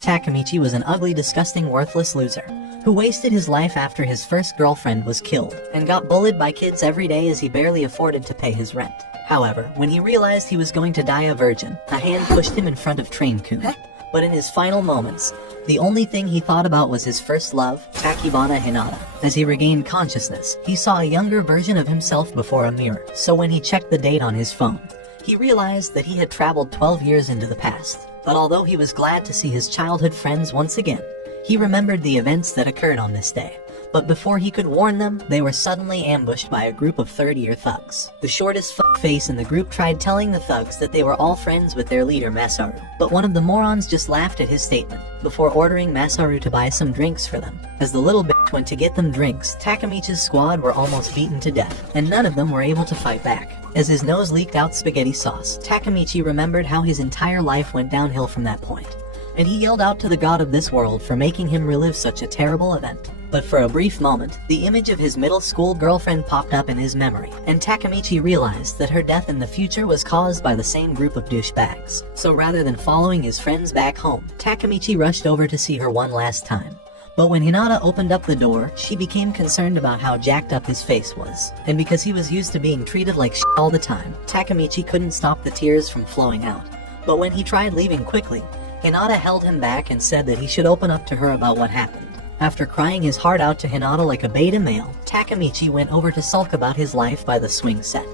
Takemichi was an ugly, disgusting, worthless loser who wasted his life after his first girlfriend was killed and got bullied by kids every day as he barely afforded to pay his rent. However, when he realized he was going to die a virgin, a hand pushed him in front of Train-kun. But in his final moments, the only thing he thought about was his first love, Takibana Hinata. As he regained consciousness, he saw a younger version of himself before a mirror, so when he checked the date on his phone, he realized that he had traveled 12 years into the past. But although he was glad to see his childhood friends once again, he remembered the events that occurred on this day. But before he could warn them, they were suddenly ambushed by a group of third-year thugs. The shortest face in the group tried telling the thugs that they were all friends with their leader Masaru, but one of the morons just laughed at his statement, before ordering Masaru to buy some drinks for them. As the little bitch went to get them drinks, Takemichi's squad were almost beaten to death, and none of them were able to fight back. As his nose leaked out spaghetti sauce, Takemichi remembered how his entire life went downhill from that point, and he yelled out to the god of this world for making him relive such a terrible event. But for a brief moment, the image of his middle school girlfriend popped up in his memory, and Takemichi realized that her death in the future was caused by the same group of douchebags. So rather than following his friends back home, Takemichi rushed over to see her one last time. But when Hinata opened up the door, she became concerned about how jacked up his face was. And because he was used to being treated like shit all the time, Takemichi couldn't stop the tears from flowing out. But when he tried leaving quickly, Hinata held him back and said that he should open up to her about what happened. After crying his heart out to Hinata like a beta male, Takemichi went over to sulk about his life by the swing set.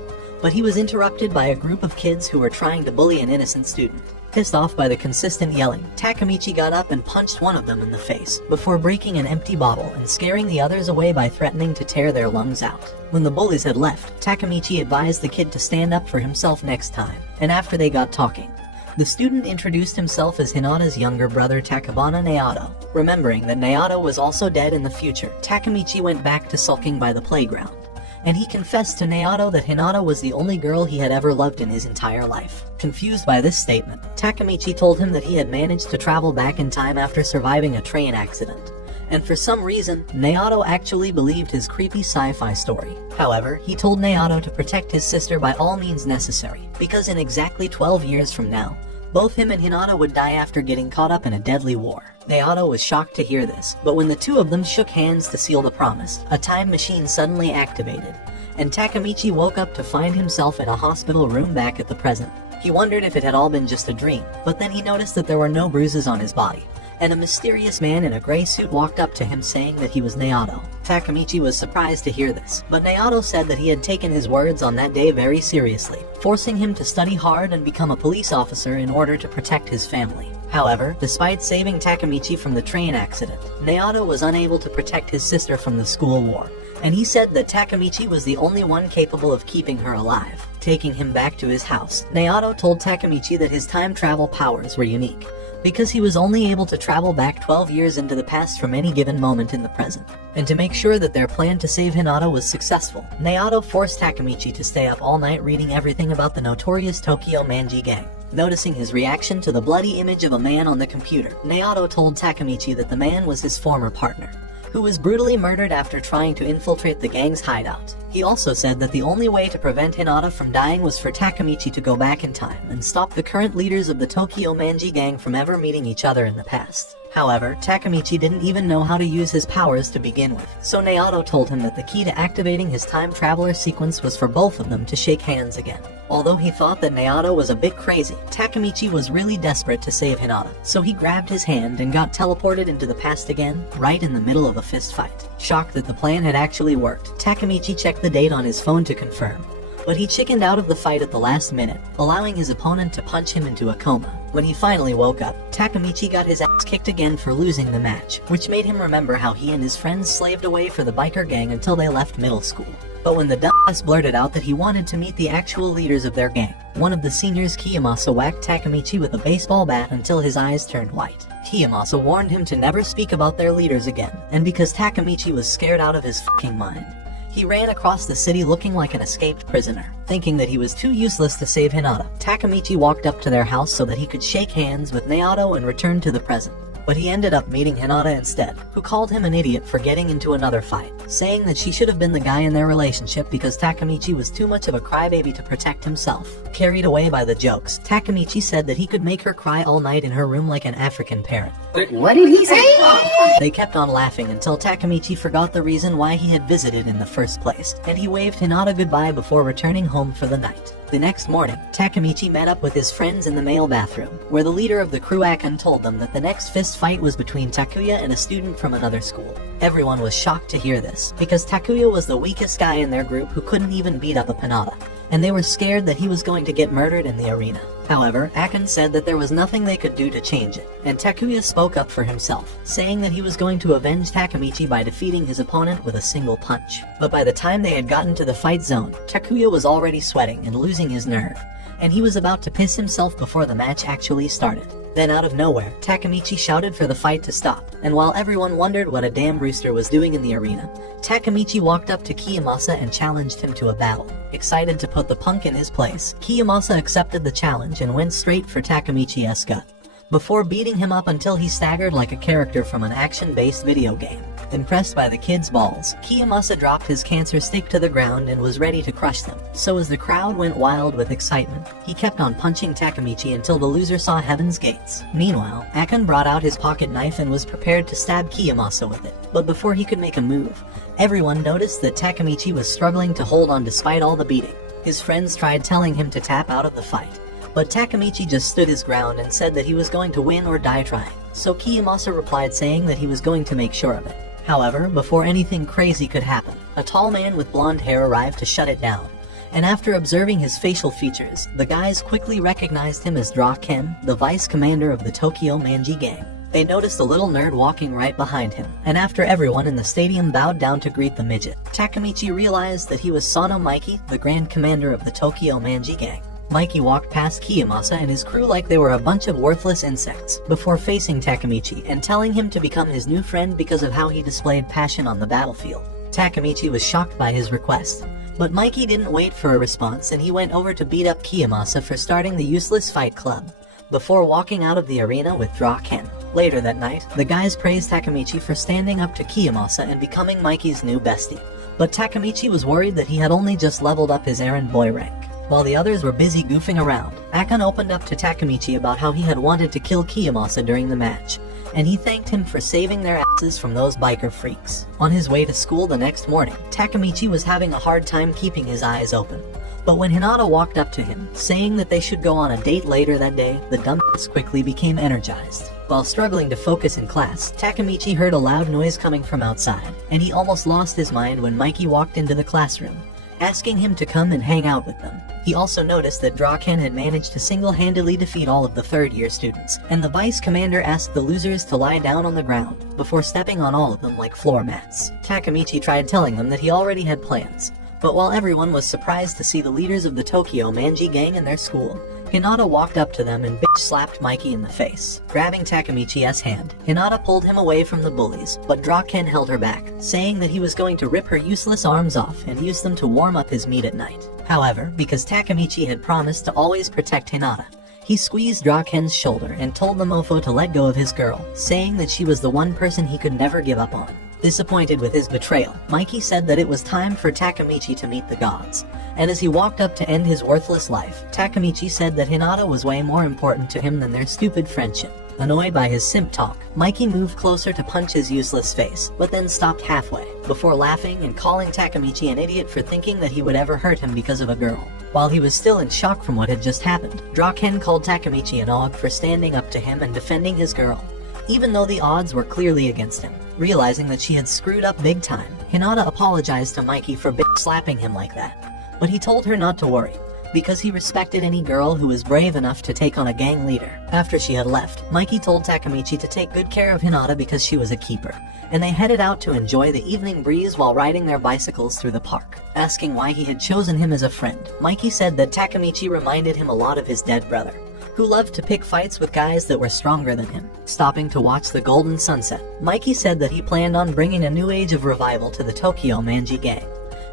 But he was interrupted by a group of kids who were trying to bully an innocent student. Pissed off by the consistent yelling, Takemichi got up and punched one of them in the face, before breaking an empty bottle and scaring the others away by threatening to tear their lungs out. When the bullies had left, Takemichi advised the kid to stand up for himself next time, and after they got talking, the student introduced himself as Hinata's younger brother Takabana Naoto. Remembering that Naoto was also dead in the future, Takemichi went back to sulking by the playground, and he confessed to Naoto that Hinata was the only girl he had ever loved in his entire life. Confused by this statement, Takemichi told him that he had managed to travel back in time after surviving a train accident, and for some reason, Naoto actually believed his creepy sci-fi story. However, he told Naoto to protect his sister by all means necessary, because in exactly 12 years from now, both him and Hinata would die after getting caught up in a deadly war. Naoto was shocked to hear this, but when the two of them shook hands to seal the promise, a time machine suddenly activated, and Takemichi woke up to find himself in a hospital room back at the present. He wondered if it had all been just a dream, but then he noticed that there were no bruises on his body, and a mysterious man in a gray suit walked up to him saying that he was Naoto. Takemichi was surprised to hear this, but Naoto said that he had taken his words on that day very seriously, forcing him to study hard and become a police officer in order to protect his family. However, despite saving Takemichi from the train accident, Naoto was unable to protect his sister from the school war, and he said that Takemichi was the only one capable of keeping her alive. Taking him back to his house, Naoto told Takemichi that his time travel powers were unique, because he was only able to travel back 12 years into the past from any given moment in the present. And to make sure that their plan to save Hinata was successful, Naoto forced Takemichi to stay up all night reading everything about the notorious Tokyo Manji gang. Noticing his reaction to the bloody image of a man on the computer, Naoto told Takemichi that the man was his former partner, who was brutally murdered after trying to infiltrate the gang's hideout. He also said that the only way to prevent Hinata from dying was for Takemichi to go back in time and stop the current leaders of the Tokyo Manji gang from ever meeting each other in the past. However, Takemichi didn't even know how to use his powers to begin with, so Naoto told him that the key to activating his time traveler sequence was for both of them to shake hands again. Although he thought that Naoto was a bit crazy, Takemichi was really desperate to save Hinata, so he grabbed his hand and got teleported into the past again, right in the middle of a fist fight. Shocked that the plan had actually worked, Takemichi checked the date on his phone to confirm, but he chickened out of the fight at the last minute, allowing his opponent to punch him into a coma. When he finally woke up, Takemichi got his ass kicked again for losing the match, which made him remember how he and his friends slaved away for the biker gang until they left middle school. But when the dumbass blurted out that he wanted to meet the actual leaders of their gang, one of the seniors, Kiyomasa, whacked Takemichi with a baseball bat until his eyes turned white. Kiyomasa warned him to never speak about their leaders again, and because Takemichi was scared out of his fucking mind, he ran across the city looking like an escaped prisoner. Thinking that he was too useless to save Hinata, Takemichi walked up to their house so that he could shake hands with Naoto and return to the present. but he ended up meeting Hinata instead, who called him an idiot for getting into another fight, saying that she should have been the guy in their relationship because Takemichi was too much of a crybaby to protect himself. Carried away by the jokes, Takemichi said that he could make her cry all night in her room like an African parrot. What did he say? They kept on laughing until Takemichi forgot the reason why he had visited in the first place, and he waved Hinata goodbye before returning home for the night. The next morning, Takemichi met up with his friends in the male bathroom, where the leader of the crew Akane told them that the next fist fight was between Takuya and a student from another school. Everyone was shocked to hear this, because Takuya was the weakest guy in their group who couldn't even beat up a Hinata, and they were scared that he was going to get murdered in the arena. However, Akane said that there was nothing they could do to change it, and Takuya spoke up for himself, saying that he was going to avenge Takemichi by defeating his opponent with a single punch. But by the time they had gotten to the fight zone, Takuya was already sweating and losing his nerve, and he was about to piss himself before the match actually started. Then out of nowhere, Takemichi shouted for the fight to stop, and while everyone wondered what a damn rooster was doing in the arena, Takemichi walked up to Kiyomasa and challenged him to a battle. Excited to put the punk in his place, Kiyomasa accepted the challenge and went straight for Takemichi's gut, before beating him up until he staggered like a character from an action-based video game. Impressed by the kid's balls, Kiyomasa dropped his cancer stick to the ground and was ready to crush them. So as the crowd went wild with excitement, he kept on punching Takemichi until the loser saw heaven's gates. Meanwhile, Akane brought out his pocket knife and was prepared to stab Kiyomasa with it. But before he could make a move, everyone noticed that Takemichi was struggling to hold on despite all the beating. His friends tried telling him to tap out of the fight, but Takemichi just stood his ground and said that he was going to win or die trying. So Kiyomasa replied saying that he was going to make sure of it. However, before anything crazy could happen, a tall man with blonde hair arrived to shut it down, and after observing his facial features, the guys quickly recognized him as Draken, the vice commander of the Tokyo Manji gang. They noticed a little nerd walking right behind him, and after everyone in the stadium bowed down to greet the midget, Takemichi realized that he was Sano Mikey, the grand commander of the Tokyo Manji gang. Mikey walked past Kiyomasa and his crew like they were a bunch of worthless insects, before facing Takemichi and telling him to become his new friend because of how he displayed passion on the battlefield. Takemichi was shocked by his request, but Mikey didn't wait for a response and he went over to beat up Kiyomasa for starting the useless fight club, before walking out of the arena with Draken. Later that night, the guys praised Takemichi for standing up to Kiyomasa and becoming Mikey's new bestie, but Takemichi was worried that he had only just leveled up his errand boy rank. While the others were busy goofing around, Akane opened up to Takemichi about how he had wanted to kill Kiyomasa during the match, and he thanked him for saving their asses from those biker freaks. On his way to school the next morning, Takemichi was having a hard time keeping his eyes open. But when Hinata walked up to him, saying that they should go on a date later that day, the dumbass quickly became energized. While struggling to focus in class, Takemichi heard a loud noise coming from outside, and he almost lost his mind when Mikey walked into the classroom, asking him to come and hang out with them. He also noticed that Draken had managed to single-handedly defeat all of the third-year students, and the vice commander asked the losers to lie down on the ground, before stepping on all of them like floor mats. Takemichi tried telling them that he already had plans, but while everyone was surprised to see the leaders of the Tokyo Manji gang in their school, Hinata walked up to them and bitch-slapped Mikey in the face. Grabbing Takemichi's hand, Hinata pulled him away from the bullies, but Draken held her back, saying that he was going to rip her useless arms off and use them to warm up his meat at night. However, because Takemichi had promised to always protect Hinata, he squeezed Draken's shoulder and told the mofo to let go of his girl, saying that she was the one person he could never give up on. Disappointed with his betrayal, Mikey said that it was time for Takemichi to meet the gods, and as he walked up to end his worthless life, Takemichi said that Hinata was way more important to him than their stupid friendship. Annoyed by his simp talk, Mikey moved closer to punch his useless face, but then stopped halfway, before laughing and calling Takemichi an idiot for thinking that he would ever hurt him because of a girl. While he was still in shock from what had just happened, Draken called Takemichi an og for standing up to him and defending his girl, even though the odds were clearly against him. Realizing that she had screwed up big time, Hinata apologized to Mikey for slapping him like that, but he told her not to worry, because he respected any girl who was brave enough to take on a gang leader. After she had left, Mikey told Takemichi to take good care of Hinata because she was a keeper, and they headed out to enjoy the evening breeze while riding their bicycles through the park. Asking why he had chosen him as a friend, Mikey said that Takemichi reminded him a lot of his dead brother, who loved to pick fights with guys that were stronger than him. Stopping to watch the golden sunset, Mikey said that he planned on bringing a new age of revival to the Tokyo Manji gang,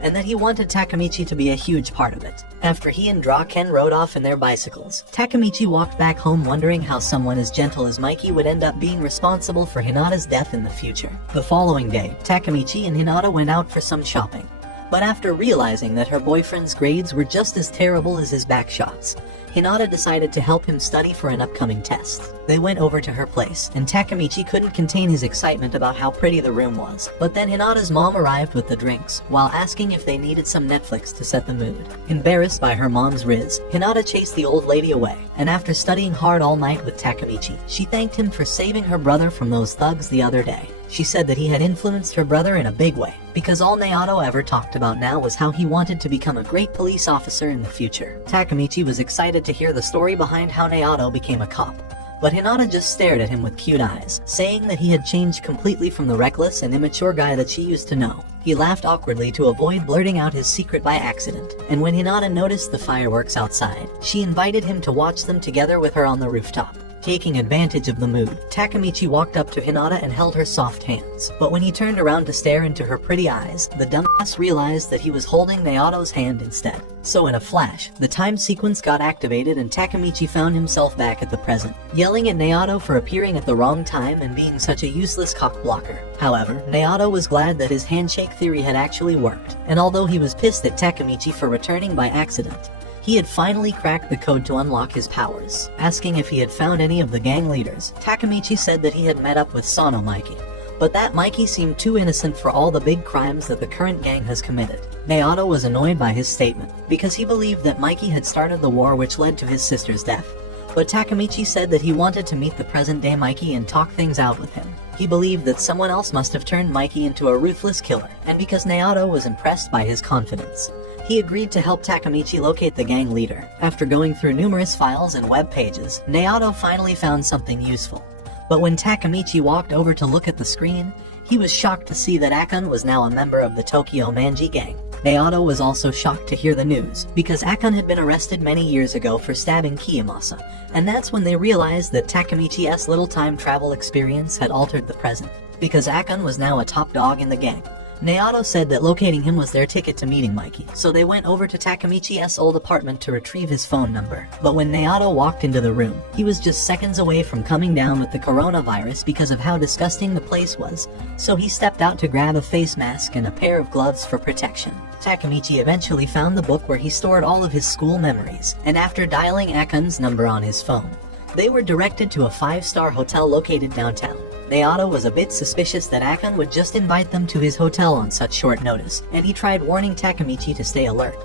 and that he wanted Takemichi to be a huge part of it. After he and Draken rode off in their bicycles, Takemichi walked back home wondering how someone as gentle as Mikey would end up being responsible for Hinata's death in the future. The following day, Takemichi and Hinata went out for some shopping. But after realizing that her boyfriend's grades were just as terrible as his backshots, Hinata decided to help him study for an upcoming test. They went over to her place, and Takemichi couldn't contain his excitement about how pretty the room was. But then Hinata's mom arrived with the drinks, while asking if they needed some Netflix to set the mood. Embarrassed by her mom's riz, Hinata chased the old lady away, and after studying hard all night with Takemichi, she thanked him for saving her brother from those thugs the other day. She said that he had influenced her brother in a big way, because all Naoto ever talked about now was how he wanted to become a great police officer in the future. Takemichi was excited to hear the story behind how Naoto became a cop, but Hinata just stared at him with cute eyes, saying that he had changed completely from the reckless and immature guy that she used to know. He laughed awkwardly to avoid blurting out his secret by accident, and when Hinata noticed the fireworks outside, she invited him to watch them together with her on the rooftop. Taking advantage of the mood, Takemichi walked up to Hinata and held her soft hands. But when he turned around to stare into her pretty eyes, the dumbass realized that he was holding Naoto's hand instead. So in a flash, the time sequence got activated and Takemichi found himself back at the present, yelling at Naoto for appearing at the wrong time and being such a useless cock blocker. However, Naoto was glad that his handshake theory had actually worked, and although he was pissed at Takemichi for returning by accident, he had finally cracked the code to unlock his powers. Asking if he had found any of the gang leaders, Takemichi said that he had met up with Sano Mikey, but that Mikey seemed too innocent for all the big crimes that the current gang has committed. Naoto was annoyed by his statement, because he believed that Mikey had started the war which led to his sister's death. But Takemichi said that he wanted to meet the present-day Mikey and talk things out with him. He believed that someone else must have turned Mikey into a ruthless killer, and because Naoto was impressed by his confidence, he agreed to help Takemichi locate the gang leader. After going through numerous files and web pages, Naoto finally found something useful. But when Takemichi walked over to look at the screen, he was shocked to see that Akane was now a member of the Tokyo Manji gang. Naoto was also shocked to hear the news, because Akane had been arrested many years ago for stabbing Kiyomasa, and that's when they realized that Takemichi's little time travel experience had altered the present. Because Akane was now a top dog in the gang, Naoto said that locating him was their ticket to meeting Mikey, so they went over to Takemichi's old apartment to retrieve his phone number. But when Naoto walked into the room, he was just seconds away from coming down with the coronavirus because of how disgusting the place was, so he stepped out to grab a face mask and a pair of gloves for protection. Takemichi eventually found the book where he stored all of his school memories, and after dialing Akane's number on his phone, they were directed to a 5-star hotel located downtown. Naoto was a bit suspicious that Akane would just invite them to his hotel on such short notice, and he tried warning Takemichi to stay alert.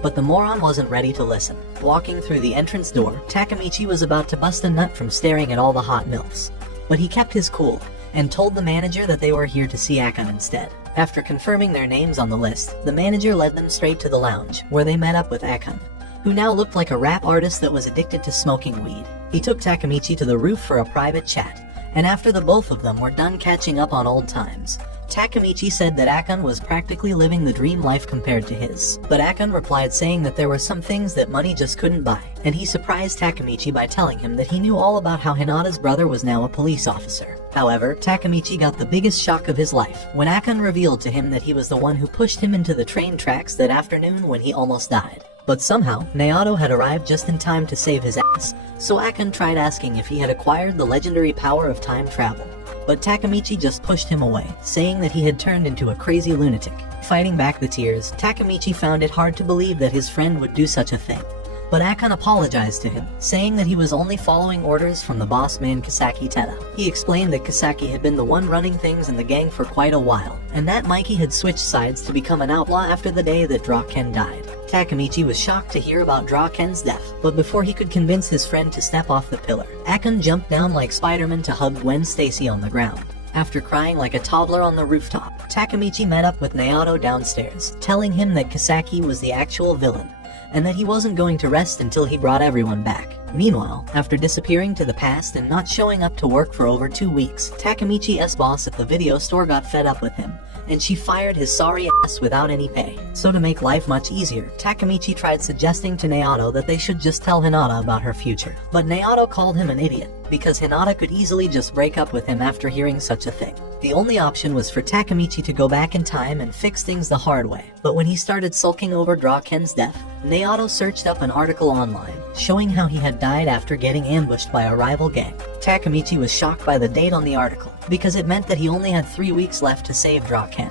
But the moron wasn't ready to listen. Walking through the entrance door, Takemichi was about to bust a nut from staring at all the hot MILFs. But he kept his cool, and told the manager that they were here to see Akane instead. After confirming their names on the list, the manager led them straight to the lounge, where they met up with Akane, who now looked like a rap artist that was addicted to smoking weed. He took Takemichi to the roof for a private chat, and after the both of them were done catching up on old times, Takemichi said that Akane was practically living the dream life compared to his. But Akane replied saying that there were some things that money just couldn't buy, and he surprised Takemichi by telling him that he knew all about how Hinata's brother was now a police officer. However, Takemichi got the biggest shock of his life when Akane revealed to him that he was the one who pushed him into the train tracks that afternoon when he almost died. But somehow, Naoto had arrived just in time to save his ass, so Akane tried asking if he had acquired the legendary power of time travel. But Takemichi just pushed him away, saying that he had turned into a crazy lunatic. Fighting back the tears, Takemichi found it hard to believe that his friend would do such a thing. But Akane apologized to him, saying that he was only following orders from the boss man Kisaki Teda. He explained that Kisaki had been the one running things in the gang for quite a while, and that Mikey had switched sides to become an outlaw after the day that Draken died. Takemichi was shocked to hear about Draken's death, but before he could convince his friend to step off the pillar, Akane jumped down like Spider-Man to hug Gwen Stacy on the ground. After crying like a toddler on the rooftop, Takemichi met up with Naoto downstairs, telling him that Kisaki was the actual villain, and that he wasn't going to rest until he brought everyone back. Meanwhile, after disappearing to the past and not showing up to work for over 2 weeks, Takemichi's boss at the video store got fed up with him, and she fired his sorry ass without any pay. So to make life much easier, Takemichi tried suggesting to Naoto that they should just tell Hinata about her future. But Naoto called him an idiot, because Hinata could easily just break up with him after hearing such a thing. The only option was for Takemichi to go back in time and fix things the hard way. But when he started sulking over Draken's death, Naoto searched up an article online showing how he had died after getting ambushed by a rival gang. Takemichi was shocked by the date on the article, because it meant that he only had 3 weeks left to save Draken.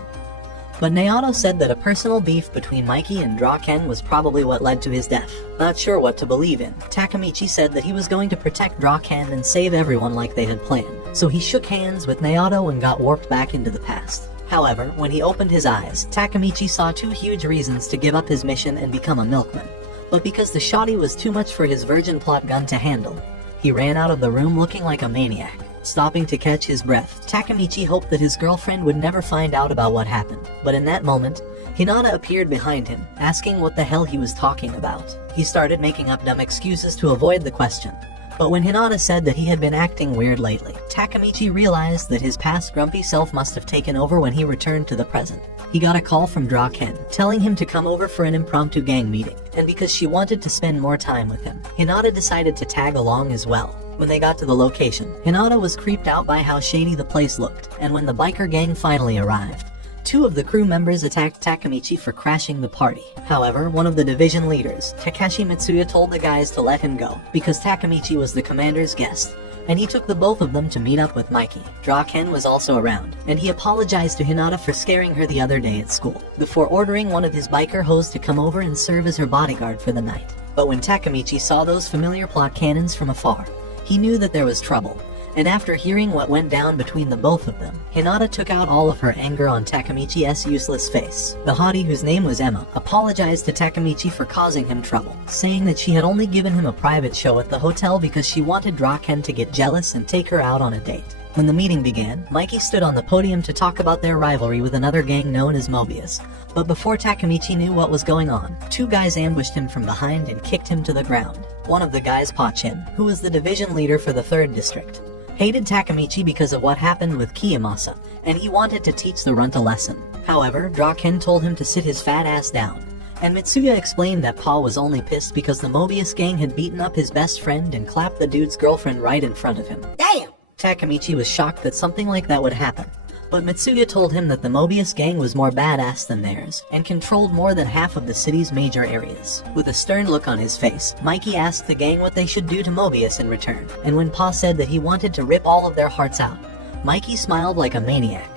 But Naoto said that a personal beef between Mikey and Draken was probably what led to his death. Not sure what to believe in, Takemichi said that he was going to protect Draken and save everyone like they had planned. So he shook hands with Naoto and got warped back into the past. However, when he opened his eyes, Takemichi saw 2 huge reasons to give up his mission and become a milkman. But because the shoddy was too much for his virgin plot gun to handle, he ran out of the room looking like a maniac. Stopping to catch his breath, Takemichi hoped that his girlfriend would never find out about what happened. But in that moment, Hinata appeared behind him, asking what the hell he was talking about. He started making up dumb excuses to avoid the question. But when Hinata said that he had been acting weird lately, Takemichi realized that his past grumpy self must have taken over when he returned to the present. He got a call from Draken, telling him to come over for an impromptu gang meeting, and because she wanted to spend more time with him, Hinata decided to tag along as well. When they got to the location, Hinata was creeped out by how shady the place looked, and when the biker gang finally arrived, 2 of the crew members attacked Takemichi for crashing the party. However, one of the division leaders, Takeshi Mitsuya, told the guys to let him go, because Takemichi was the commander's guest, and he took the both of them to meet up with Mikey. Draken was also around, and he apologized to Hinata for scaring her the other day at school, before ordering one of his biker hoes to come over and serve as her bodyguard for the night. But when Takemichi saw those familiar plot cannons from afar, he knew that there was trouble, and after hearing what went down between the both of them, Hinata took out all of her anger on Takemichi's useless face. The hottie, whose name was Emma, apologized to Takemichi for causing him trouble, saying that she had only given him a private show at the hotel because she wanted Draken to get jealous and take her out on a date. When the meeting began, Mikey stood on the podium to talk about their rivalry with another gang known as Mobius. But before Takemichi knew what was going on, 2 guys ambushed him from behind and kicked him to the ground. One of the guys, Pachin, who was the division leader for the 3rd district, hated Takemichi because of what happened with Kiyomasa, and he wanted to teach the runt a lesson. However, Draken told him to sit his fat ass down, and Mitsuya explained that Pa was only pissed because the Mobius gang had beaten up his best friend and clapped the dude's girlfriend right in front of him. Damn! Takemichi was shocked that something like that would happen, but Mitsuya told him that the Mobius gang was more badass than theirs, and controlled more than half of the city's major areas. With a stern look on his face, Mikey asked the gang what they should do to Mobius in return, and when Pa said that he wanted to rip all of their hearts out, Mikey smiled like a maniac,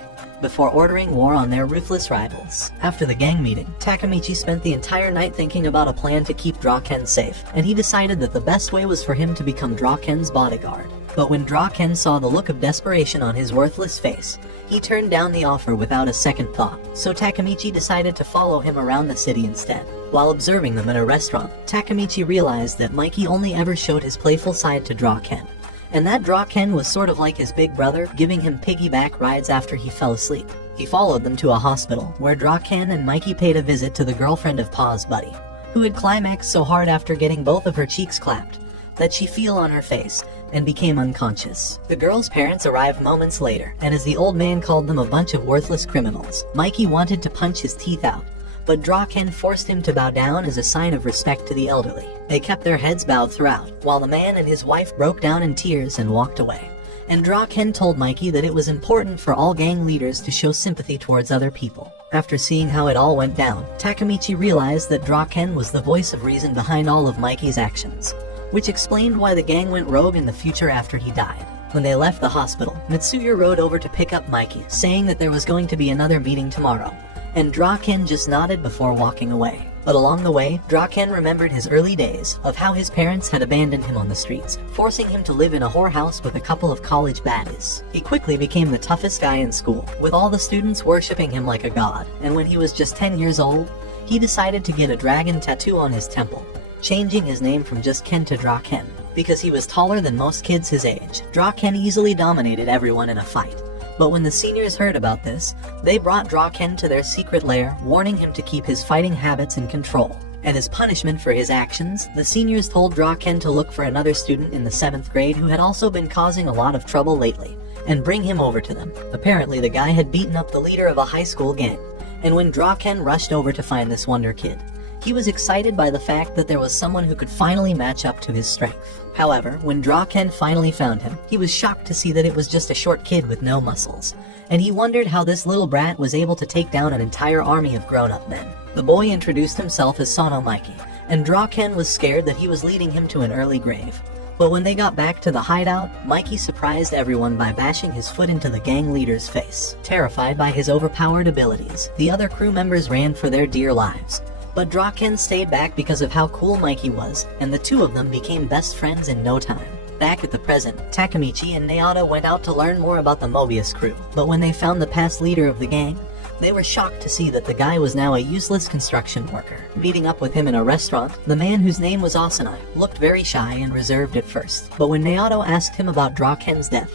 before ordering war on their ruthless rivals. After the gang meeting, Takemichi spent the entire night thinking about a plan to keep Draken safe, and he decided that the best way was for him to become Draken's bodyguard. But when Draken saw the look of desperation on his worthless face, he turned down the offer without a second thought, so Takemichi decided to follow him around the city instead. While observing them in a restaurant, Takemichi realized that Mikey only ever showed his playful side to Draken, and that Draken was sort of like his big brother, giving him piggyback rides after he fell asleep. He followed them to a hospital, where Draken and Mikey paid a visit to the girlfriend of Pa's buddy, who had climaxed so hard after getting both of her cheeks clapped, that she fell on her face and became unconscious. The girl's parents arrived moments later, and as the old man called them a bunch of worthless criminals, Mikey wanted to punch his teeth out, but Draken forced him to bow down as a sign of respect to the elderly. They kept their heads bowed throughout, while the man and his wife broke down in tears and walked away. And Draken told Mikey that it was important for all gang leaders to show sympathy towards other people. After seeing how it all went down, Takemichi realized that Draken was the voice of reason behind all of Mikey's actions, which explained why the gang went rogue in the future after he died. When they left the hospital, Mitsuya rode over to pick up Mikey, saying that there was going to be another meeting tomorrow, and Draken just nodded before walking away. But along the way, Draken remembered his early days of how his parents had abandoned him on the streets, forcing him to live in a whorehouse with a couple of college baddies. He quickly became the toughest guy in school, with all the students worshipping him like a god, and when he was just 10 years old, he decided to get a dragon tattoo on his temple, changing his name from just Ken to Draken. Because he was taller than most kids his age, Draken easily dominated everyone in a fight. But when the seniors heard about this, they brought Draken to their secret lair, warning him to keep his fighting habits in control. And as punishment for his actions, the seniors told Draken to look for another student in the 7th grade who had also been causing a lot of trouble lately, and bring him over to them. Apparently the guy had beaten up the leader of a high school gang, and when Draken rushed over to find this wonder kid, He was excited by the fact that there was someone who could finally match up to his strength. However, when Draken finally found him, he was shocked to see that it was just a short kid with no muscles, and he wondered how this little brat was able to take down an entire army of grown-up men. The boy introduced himself as Sono Mikey, and Draken was scared that he was leading him to an early grave. But when they got back to the hideout, Mikey surprised everyone by bashing his foot into the gang leader's face. Terrified by his overpowered abilities, the other crew members ran for their dear lives. But Draken stayed back because of how cool Mikey was, and the two of them became best friends in no time. Back at the present, Takemichi and Naoto went out to learn more about the Mobius crew, but when they found the past leader of the gang, they were shocked to see that the guy was now a useless construction worker. Meeting up with him in a restaurant, the man whose name was Asanai looked very shy and reserved at first, but when Naoto asked him about Draken's death,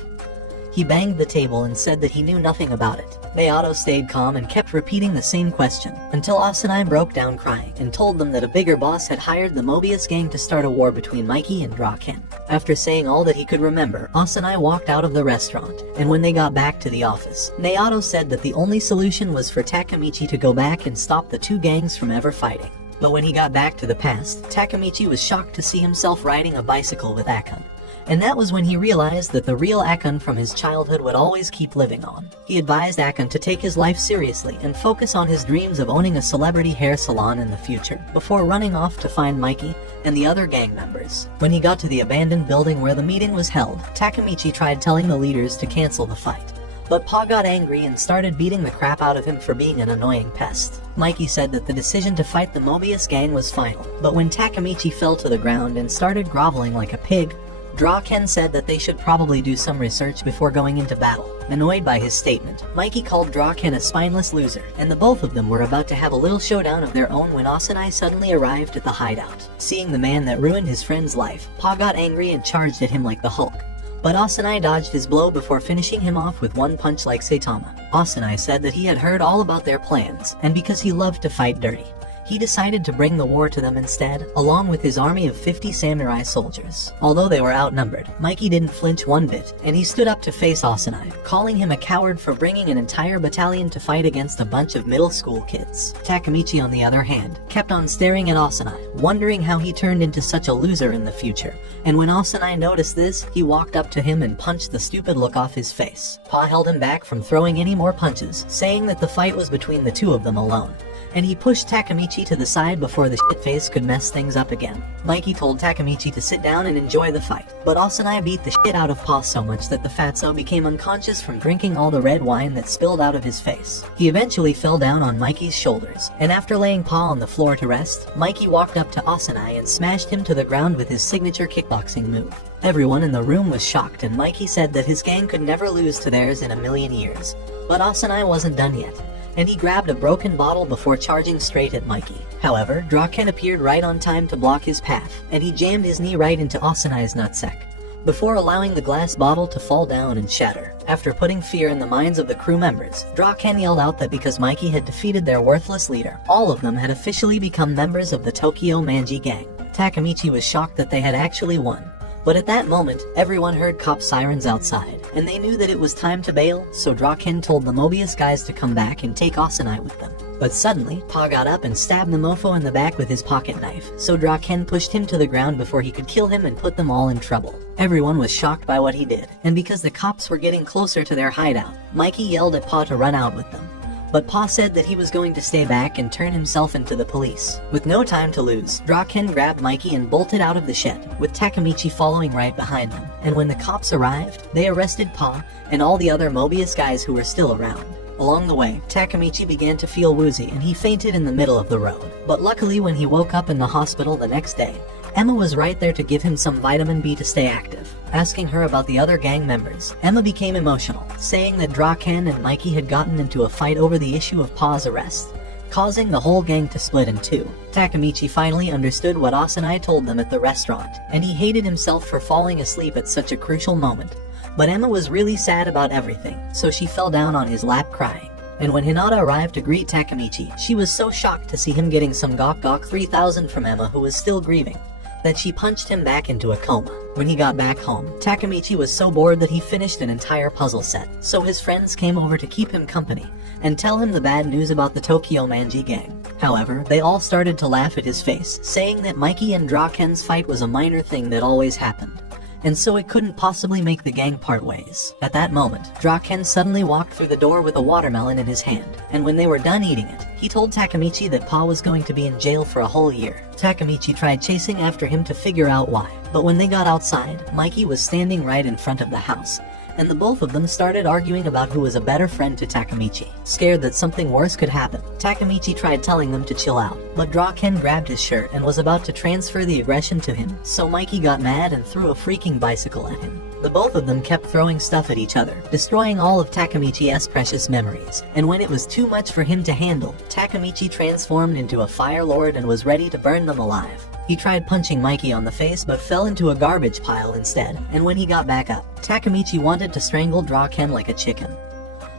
he banged the table and said that he knew nothing about it. Naoto stayed calm and kept repeating the same question, until Asanai broke down crying and told them that a bigger boss had hired the Mobius gang to start a war between Mikey and Draken. After saying all that he could remember, Asanai walked out of the restaurant, and when they got back to the office, Naoto said that the only solution was for Takemichi to go back and stop the two gangs from ever fighting. But when he got back to the past, Takemichi was shocked to see himself riding a bicycle with Akame. And that was when he realized that the real Akane from his childhood would always keep living on. He advised Akane to take his life seriously and focus on his dreams of owning a celebrity hair salon in the future, before running off to find Mikey and the other gang members. When he got to the abandoned building where the meeting was held, Takemichi tried telling the leaders to cancel the fight. But Pa got angry and started beating the crap out of him for being an annoying pest. Mikey said that the decision to fight the Mobius gang was final, but when Takemichi fell to the ground and started groveling like a pig, Draken said that they should probably do some research before going into battle. Annoyed by his statement, Mikey called Draken a spineless loser, and the both of them were about to have a little showdown of their own when Asanai suddenly arrived at the hideout. Seeing the man that ruined his friend's life, Pa got angry and charged at him like the Hulk. But Asanai dodged his blow before finishing him off with one punch like Saitama. Asanai said that he had heard all about their plans, and because he loved to fight dirty, he decided to bring the war to them instead, along with his army of 50 samurai soldiers. Although they were outnumbered, Mikey didn't flinch one bit, and he stood up to face Asanai, calling him a coward for bringing an entire battalion to fight against a bunch of middle school kids. Takemichi, on the other hand, kept on staring at Asanai, wondering how he turned into such a loser in the future. And when Asanai noticed this, he walked up to him and punched the stupid look off his face. Pa held him back from throwing any more punches, saying that the fight was between the two of them alone. And he pushed Takemichi to the side before the shitface could mess things up again. Mikey told Takemichi to sit down and enjoy the fight, but Asanai beat the shit out of Pa so much that the fatso became unconscious from drinking all the red wine that spilled out of his face. He eventually fell down on Mikey's shoulders, and after laying Pa on the floor to rest, Mikey walked up to Asanai and smashed him to the ground with his signature kickboxing move. Everyone in the room was shocked, and Mikey said that his gang could never lose to theirs in a million years. But Asanai wasn't done yet, and he grabbed a broken bottle before charging straight at Mikey. However, Draken appeared right on time to block his path, and he jammed his knee right into Asanai's nutsack, before allowing the glass bottle to fall down and shatter. After putting fear in the minds of the crew members, Draken yelled out that because Mikey had defeated their worthless leader, all of them had officially become members of the Tokyo Manji gang. Takemichi was shocked that they had actually won. But at that moment, everyone heard cop sirens outside, and they knew that it was time to bail, so Draken told the Mobius guys to come back and take Asanai with them. But suddenly, Pa got up and stabbed the mofo in the back with his pocket knife, so Draken pushed him to the ground before he could kill him and put them all in trouble. Everyone was shocked by what he did, and because the cops were getting closer to their hideout, Mikey yelled at Pa to run out with them. But Pa said that he was going to stay back and turn himself into the police. With no time to lose, Draken grabbed Mikey and bolted out of the shed, with Takemichi following right behind them. And when the cops arrived, they arrested Pa and all the other Mobius guys who were still around. Along the way, Takemichi began to feel woozy and he fainted in the middle of the road. But luckily, when he woke up in the hospital the next day, Emma was right there to give him some vitamin B to stay active. Asking her about the other gang members, Emma became emotional, saying that Draken and Mikey had gotten into a fight over the issue of Pa's arrest, causing the whole gang to split in two. Takemichi finally understood what Asanai told them at the restaurant, and he hated himself for falling asleep at such a crucial moment. But Emma was really sad about everything, so she fell down on his lap crying. And when Hinata arrived to greet Takemichi, she was so shocked to see him getting some Gok Gok 3000 from Emma, who was still grieving, that she punched him back into a coma. When he got back home, Takemichi was so bored that he finished an entire puzzle set, so his friends came over to keep him company and tell him the bad news about the Tokyo Manji gang. However, they all started to laugh at his face, saying that Mikey and Draken's fight was a minor thing that always happened, and so it couldn't possibly make the gang part ways. At that moment, Draken suddenly walked through the door with a watermelon in his hand, and when they were done eating it, he told Takemichi that Pa was going to be in jail for a whole year. Takemichi tried chasing after him to figure out why, but when they got outside, Mikey was standing right in front of the house, and the both of them started arguing about who was a better friend to Takemichi. Scared that something worse could happen, Takemichi tried telling them to chill out, but Draken grabbed his shirt and was about to transfer the aggression to him, so Mikey got mad and threw a freaking bicycle at him. The both of them kept throwing stuff at each other, destroying all of Takemichi's precious memories, and when it was too much for him to handle, Takemichi transformed into a fire lord and was ready to burn them alive. He tried punching Mikey on the face but fell into a garbage pile instead, and when he got back up, Takemichi wanted to strangle Draken like a chicken.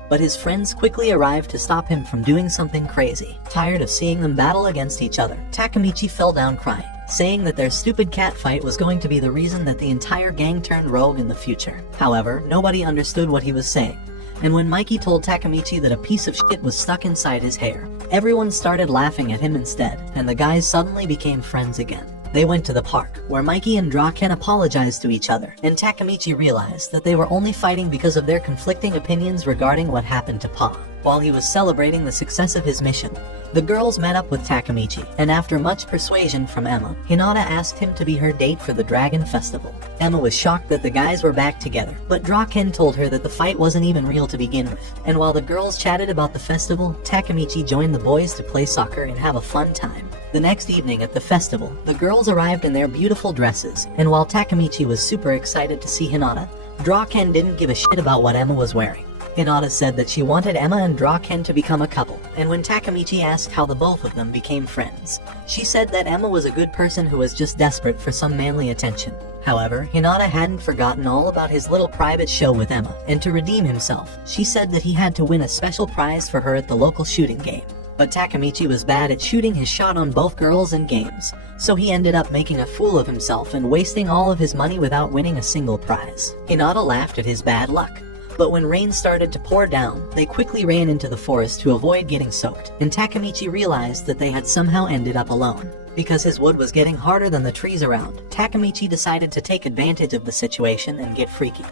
But his friends quickly arrived to stop him from doing something crazy. Tired of seeing them battle against each other, Takemichi fell down crying, saying that their stupid cat fight was going to be the reason that the entire gang turned rogue in the future. However, nobody understood what he was saying, and when Mikey told Takemichi that a piece of shit was stuck inside his hair, everyone started laughing at him instead, and the guys suddenly became friends again. They went to the park, where Mikey and Draken apologized to each other, and Takemichi realized that they were only fighting because of their conflicting opinions regarding what happened to Pa. While he was celebrating the success of his mission, the girls met up with Takemichi, and after much persuasion from Emma, Hinata asked him to be her date for the Dragon Festival. Emma was shocked that the guys were back together, but Draken told her that the fight wasn't even real to begin with, and while the girls chatted about the festival, Takemichi joined the boys to play soccer and have a fun time. The next evening at the festival, the girls arrived in their beautiful dresses, and while Takemichi was super excited to see Hinata, Draken didn't give a shit about what Emma was wearing. Hinata said that she wanted Emma and Draken to become a couple, and when Takemichi asked how the both of them became friends, she said that Emma was a good person who was just desperate for some manly attention. However, Hinata hadn't forgotten all about his little private show with Emma, and to redeem himself, she said that he had to win a special prize for her at the local shooting game. But Takemichi was bad at shooting his shot on both girls and games, so he ended up making a fool of himself and wasting all of his money without winning a single prize. Hinata laughed at his bad luck, but when rain started to pour down, they quickly ran into the forest to avoid getting soaked, and Takemichi realized that they had somehow ended up alone. Because his wood was getting harder than the trees around, Takemichi decided to take advantage of the situation and get freaky.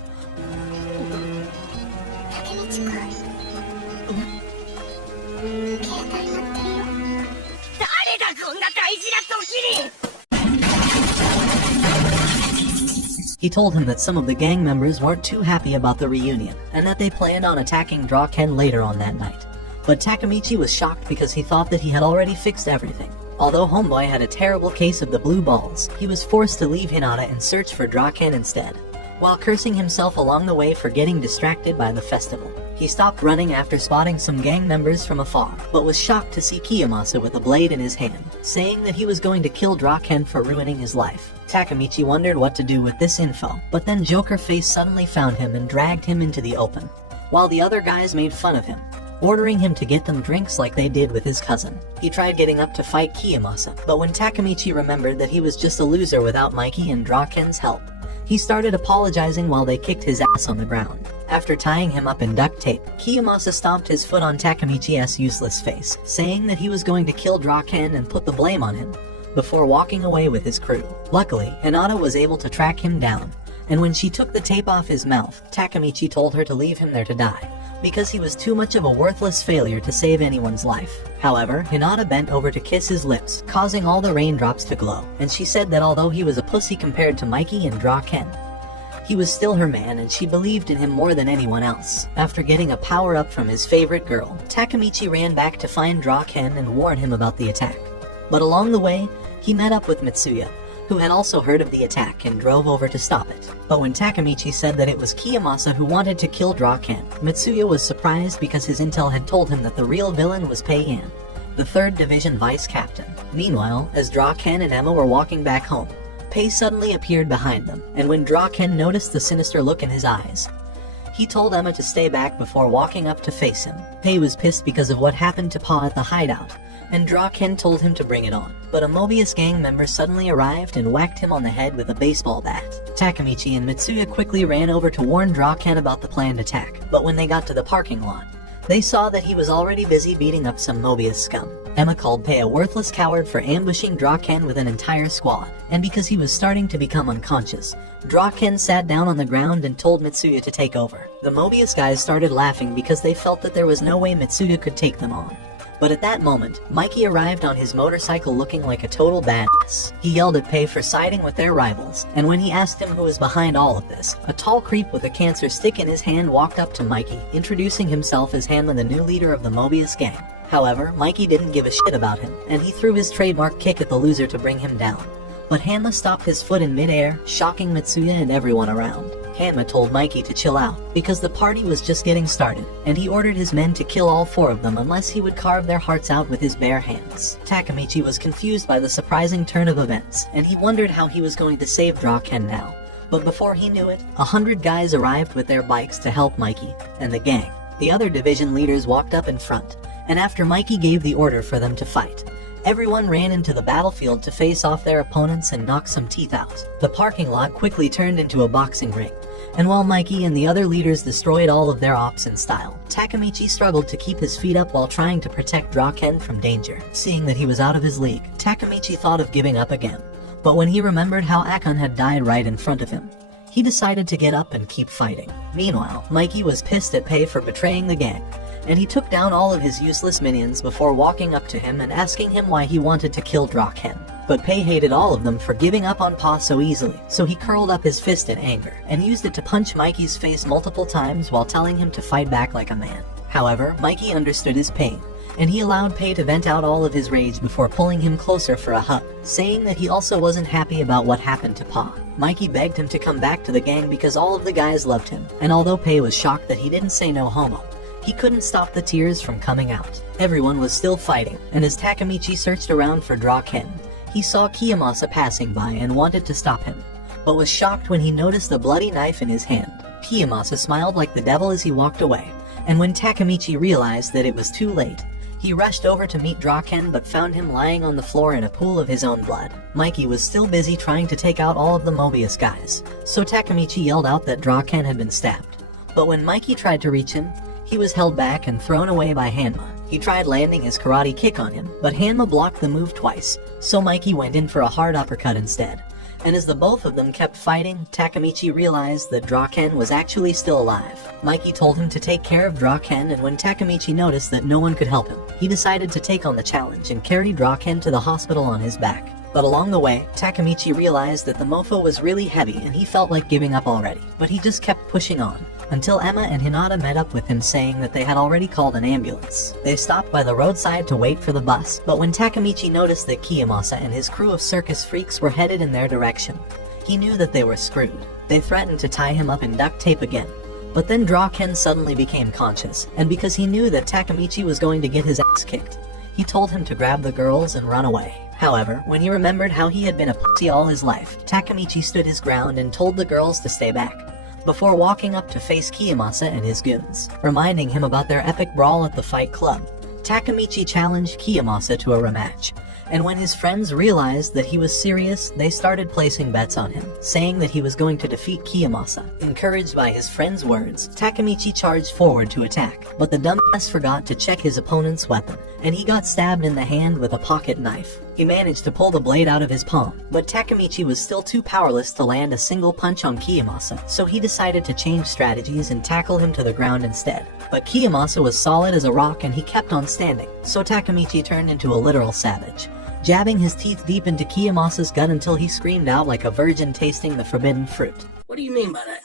He told him that some of the gang members weren't too happy about the reunion, and that they planned on attacking Draken later on that night. But Takemichi was shocked because he thought that he had already fixed everything. Although Homeboy had a terrible case of the blue balls, he was forced to leave Hinata and search for Draken instead, while cursing himself along the way for getting distracted by the festival. He stopped running after spotting some gang members from afar, but was shocked to see Kiyomasa with a blade in his hand, saying that he was going to kill Draken for ruining his life. Takemichi wondered what to do with this info, but then Joker Face suddenly found him and dragged him into the open, while the other guys made fun of him, ordering him to get them drinks like they did with his cousin. He tried getting up to fight Kiyomasa, but when Takemichi remembered that he was just a loser without Mikey and Draken's help, he started apologizing while they kicked his ass on the ground. After tying him up in duct tape, Kiyomasa stomped his foot on Takemichi's useless face, saying that he was going to kill Draken and put the blame on him, before walking away with his crew. Luckily, Hinata was able to track him down, and when she took the tape off his mouth, Takemichi told her to leave him there to die, because he was too much of a worthless failure to save anyone's life. However, Hinata bent over to kiss his lips, causing all the raindrops to glow, and she said that although he was a pussy compared to Mikey and Draken, he was still her man and she believed in him more than anyone else. After getting a power-up from his favorite girl, Takemichi ran back to find Draken and warn him about the attack. But along the way, he met up with Mitsuya, who had also heard of the attack and drove over to stop it. But when Takemichi said that it was Kiyomasa who wanted to kill Draken, Mitsuya was surprised because his intel had told him that the real villain was Pei-Yan, the 3rd Division Vice Captain. Meanwhile, as Draken and Emma were walking back home, Pei suddenly appeared behind them, and when Draken noticed the sinister look in his eyes, he told Emma to stay back before walking up to face him. Pei was pissed because of what happened to Pa at the hideout, and Draken told him to bring it on. But a Mobius gang member suddenly arrived and whacked him on the head with a baseball bat. Takemichi and Mitsuya quickly ran over to warn Draken about the planned attack, but when they got to the parking lot, they saw that he was already busy beating up some Mobius scum. Emma called Pei a worthless coward for ambushing Draken with an entire squad, and because he was starting to become unconscious, Draken sat down on the ground and told Mitsuya to take over. The Mobius guys started laughing because they felt that there was no way Mitsuya could take them on. But at that moment, Mikey arrived on his motorcycle looking like a total badass. He yelled at Pei for siding with their rivals, and when he asked him who was behind all of this, a tall creep with a cancer stick in his hand walked up to Mikey, introducing himself as Hanma, the new leader of the Mobius gang. However, Mikey didn't give a shit about him, and he threw his trademark kick at the loser to bring him down. But Hanma stopped his foot in midair, shocking Mitsuya and everyone around. Hanma told Mikey to chill out, because the party was just getting started, and he ordered his men to kill all 4 of them unless he would carve their hearts out with his bare hands. Takemichi was confused by the surprising turn of events, and he wondered how he was going to save Draken now. But before he knew it, 100 guys arrived with their bikes to help Mikey and the gang. The other division leaders walked up in front, and after Mikey gave the order for them to fight, everyone ran into the battlefield to face off their opponents and knock some teeth out. The parking lot quickly turned into a boxing ring, and while Mikey and the other leaders destroyed all of their ops in style, Takemichi struggled to keep his feet up while trying to protect Draken from danger. Seeing that he was out of his league, Takemichi thought of giving up again. But when he remembered how Akane had died right in front of him, he decided to get up and keep fighting. Meanwhile, Mikey was pissed at Pei for betraying the gang, and he took down all of his useless minions before walking up to him and asking him why he wanted to kill Draken. But Pei hated all of them for giving up on Pa so easily, so he curled up his fist in anger and used it to punch Mikey's face multiple times while telling him to fight back like a man. However, Mikey understood his pain, and he allowed Pei to vent out all of his rage before pulling him closer for a hug, saying that he also wasn't happy about what happened to Pa. Mikey begged him to come back to the gang because all of the guys loved him, and although Pei was shocked that he didn't say no homo, he couldn't stop the tears from coming out. Everyone was still fighting, and as Takemichi searched around for Draken, he saw Kiyomasa passing by and wanted to stop him, but was shocked when he noticed the bloody knife in his hand. Kiyomasa smiled like the devil as he walked away, and when Takemichi realized that it was too late, he rushed over to meet Draken but found him lying on the floor in a pool of his own blood. Mikey was still busy trying to take out all of the Mobius guys, so Takemichi yelled out that Draken had been stabbed. But when Mikey tried to reach him, he was held back and thrown away by Hanma. He tried landing his karate kick on him, but Hanma blocked the move twice, so Mikey went in for a hard uppercut instead. And as the both of them kept fighting, Takemichi realized that Draken was actually still alive. Mikey told him to take care of Draken, and when Takemichi noticed that no one could help him, he decided to take on the challenge and carry Draken to the hospital on his back. But along the way, Takemichi realized that the mofo was really heavy and he felt like giving up already, but he just kept pushing on, until Emma and Hinata met up with him saying that they had already called an ambulance. They stopped by the roadside to wait for the bus, but when Takemichi noticed that Kiyomasa and his crew of circus freaks were headed in their direction, he knew that they were screwed. They threatened to tie him up in duct tape again, but then Draken suddenly became conscious, and because he knew that Takemichi was going to get his ass kicked, he told him to grab the girls and run away. However, when he remembered how he had been a pussy all his life, Takemichi stood his ground and told the girls to stay back, before walking up to face Kiyomasa and his goons, reminding him about their epic brawl at the Fight Club. Takemichi challenged Kiyomasa to a rematch, and when his friends realized that he was serious, they started placing bets on him, saying that he was going to defeat Kiyomasa. Encouraged by his friends' words, Takemichi charged forward to attack, but the dumbass forgot to check his opponent's weapon, and he got stabbed in the hand with a pocket knife. He managed to pull the blade out of his palm, but Takemichi was still too powerless to land a single punch on Kiyomasa, so he decided to change strategies and tackle him to the ground instead. But Kiyomasa was solid as a rock and he kept on standing, so Takemichi turned into a literal savage, jabbing his teeth deep into Kiyomasa's gut until he screamed out like a virgin tasting the forbidden fruit. What do you mean by that?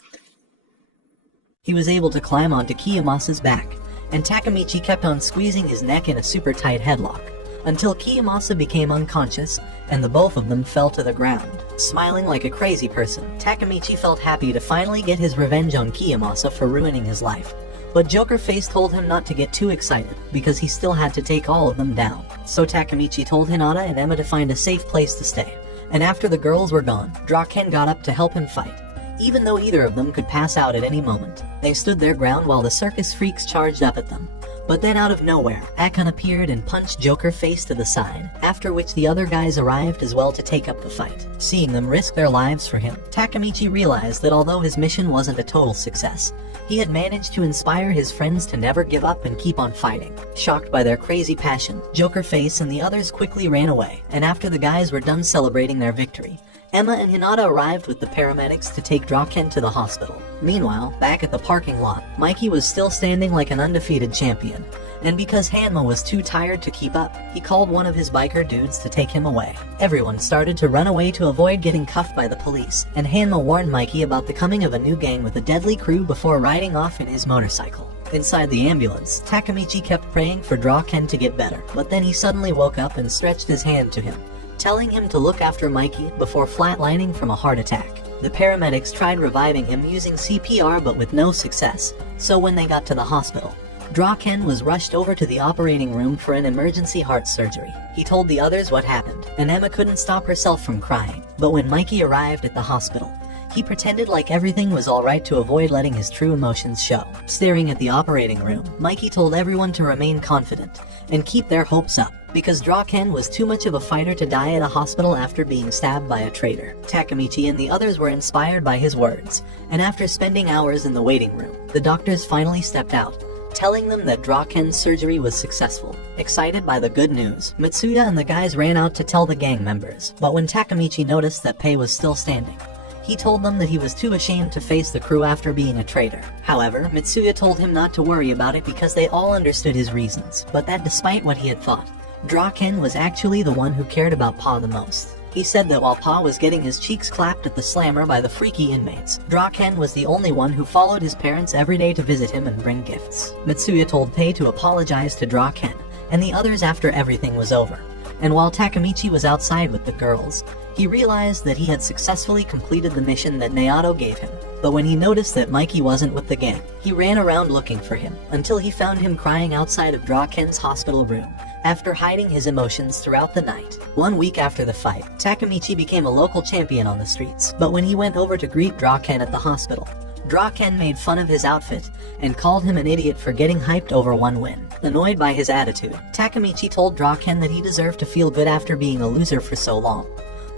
He was able to climb onto Kiyomasa's back, and Takemichi kept on squeezing his neck in a super tight headlock, until Kiyomasa became unconscious, and the both of them fell to the ground. Smiling like a crazy person, Takemichi felt happy to finally get his revenge on Kiyomasa for ruining his life. But Joker Face told him not to get too excited, because he still had to take all of them down. So Takemichi told Hinata and Emma to find a safe place to stay, and after the girls were gone, Draken got up to help him fight. Even though either of them could pass out at any moment, they stood their ground while the circus freaks charged up at them. But then out of nowhere, Akame appeared and punched Joker face to the side, after which the other guys arrived as well to take up the fight. Seeing them risk their lives for him, Takemichi realized that although his mission wasn't a total success, he had managed to inspire his friends to never give up and keep on fighting. Shocked by their crazy passion, Joker Face and the others quickly ran away, and after the guys were done celebrating their victory, Emma and Hinata arrived with the paramedics to take Draken to the hospital. Meanwhile, back at the parking lot, Mikey was still standing like an undefeated champion, and because Hanma was too tired to keep up, he called one of his biker dudes to take him away. Everyone started to run away to avoid getting cuffed by the police, and Hanma warned Mikey about the coming of a new gang with a deadly crew before riding off in his motorcycle. Inside the ambulance, Takemichi kept praying for Draken to get better, but then he suddenly woke up and stretched his hand to him, telling him to look after Mikey before flatlining from a heart attack. The paramedics tried reviving him using CPR but with no success, so when they got to the hospital, Draken was rushed over to the operating room for an emergency heart surgery. He told the others what happened, and Emma couldn't stop herself from crying. But when Mikey arrived at the hospital, he pretended like everything was alright to avoid letting his true emotions show. Staring at the operating room, Mikey told everyone to remain confident and keep their hopes up, because Draken was too much of a fighter to die at a hospital after being stabbed by a traitor. Takemichi and the others were inspired by his words, and after spending hours in the waiting room, the doctors finally stepped out, telling them that Draken's surgery was successful. Excited by the good news, Mitsuda and the guys ran out to tell the gang members, but when Takemichi noticed that Pei was still standing, he told them that he was too ashamed to face the crew after being a traitor. However, Mitsuya told him not to worry about it because they all understood his reasons, but that despite what he had thought, Draken was actually the one who cared about Pa the most. He said that while Pa was getting his cheeks clapped at the slammer by the freaky inmates, Draken was the only one who followed his parents every day to visit him and bring gifts. Mitsuya told Pei to apologize to Draken and the others after everything was over, and while Takemichi was outside with the girls, he realized that he had successfully completed the mission that Naoto gave him. But when he noticed that Mikey wasn't with the gang, he ran around looking for him, until he found him crying outside of Draken's hospital room, after hiding his emotions throughout the night. 1 week after the fight, Takemichi became a local champion on the streets, but when he went over to greet Draken at the hospital, Draken made fun of his outfit and called him an idiot for getting hyped over one win. Annoyed by his attitude, Takemichi told Draken that he deserved to feel good after being a loser for so long.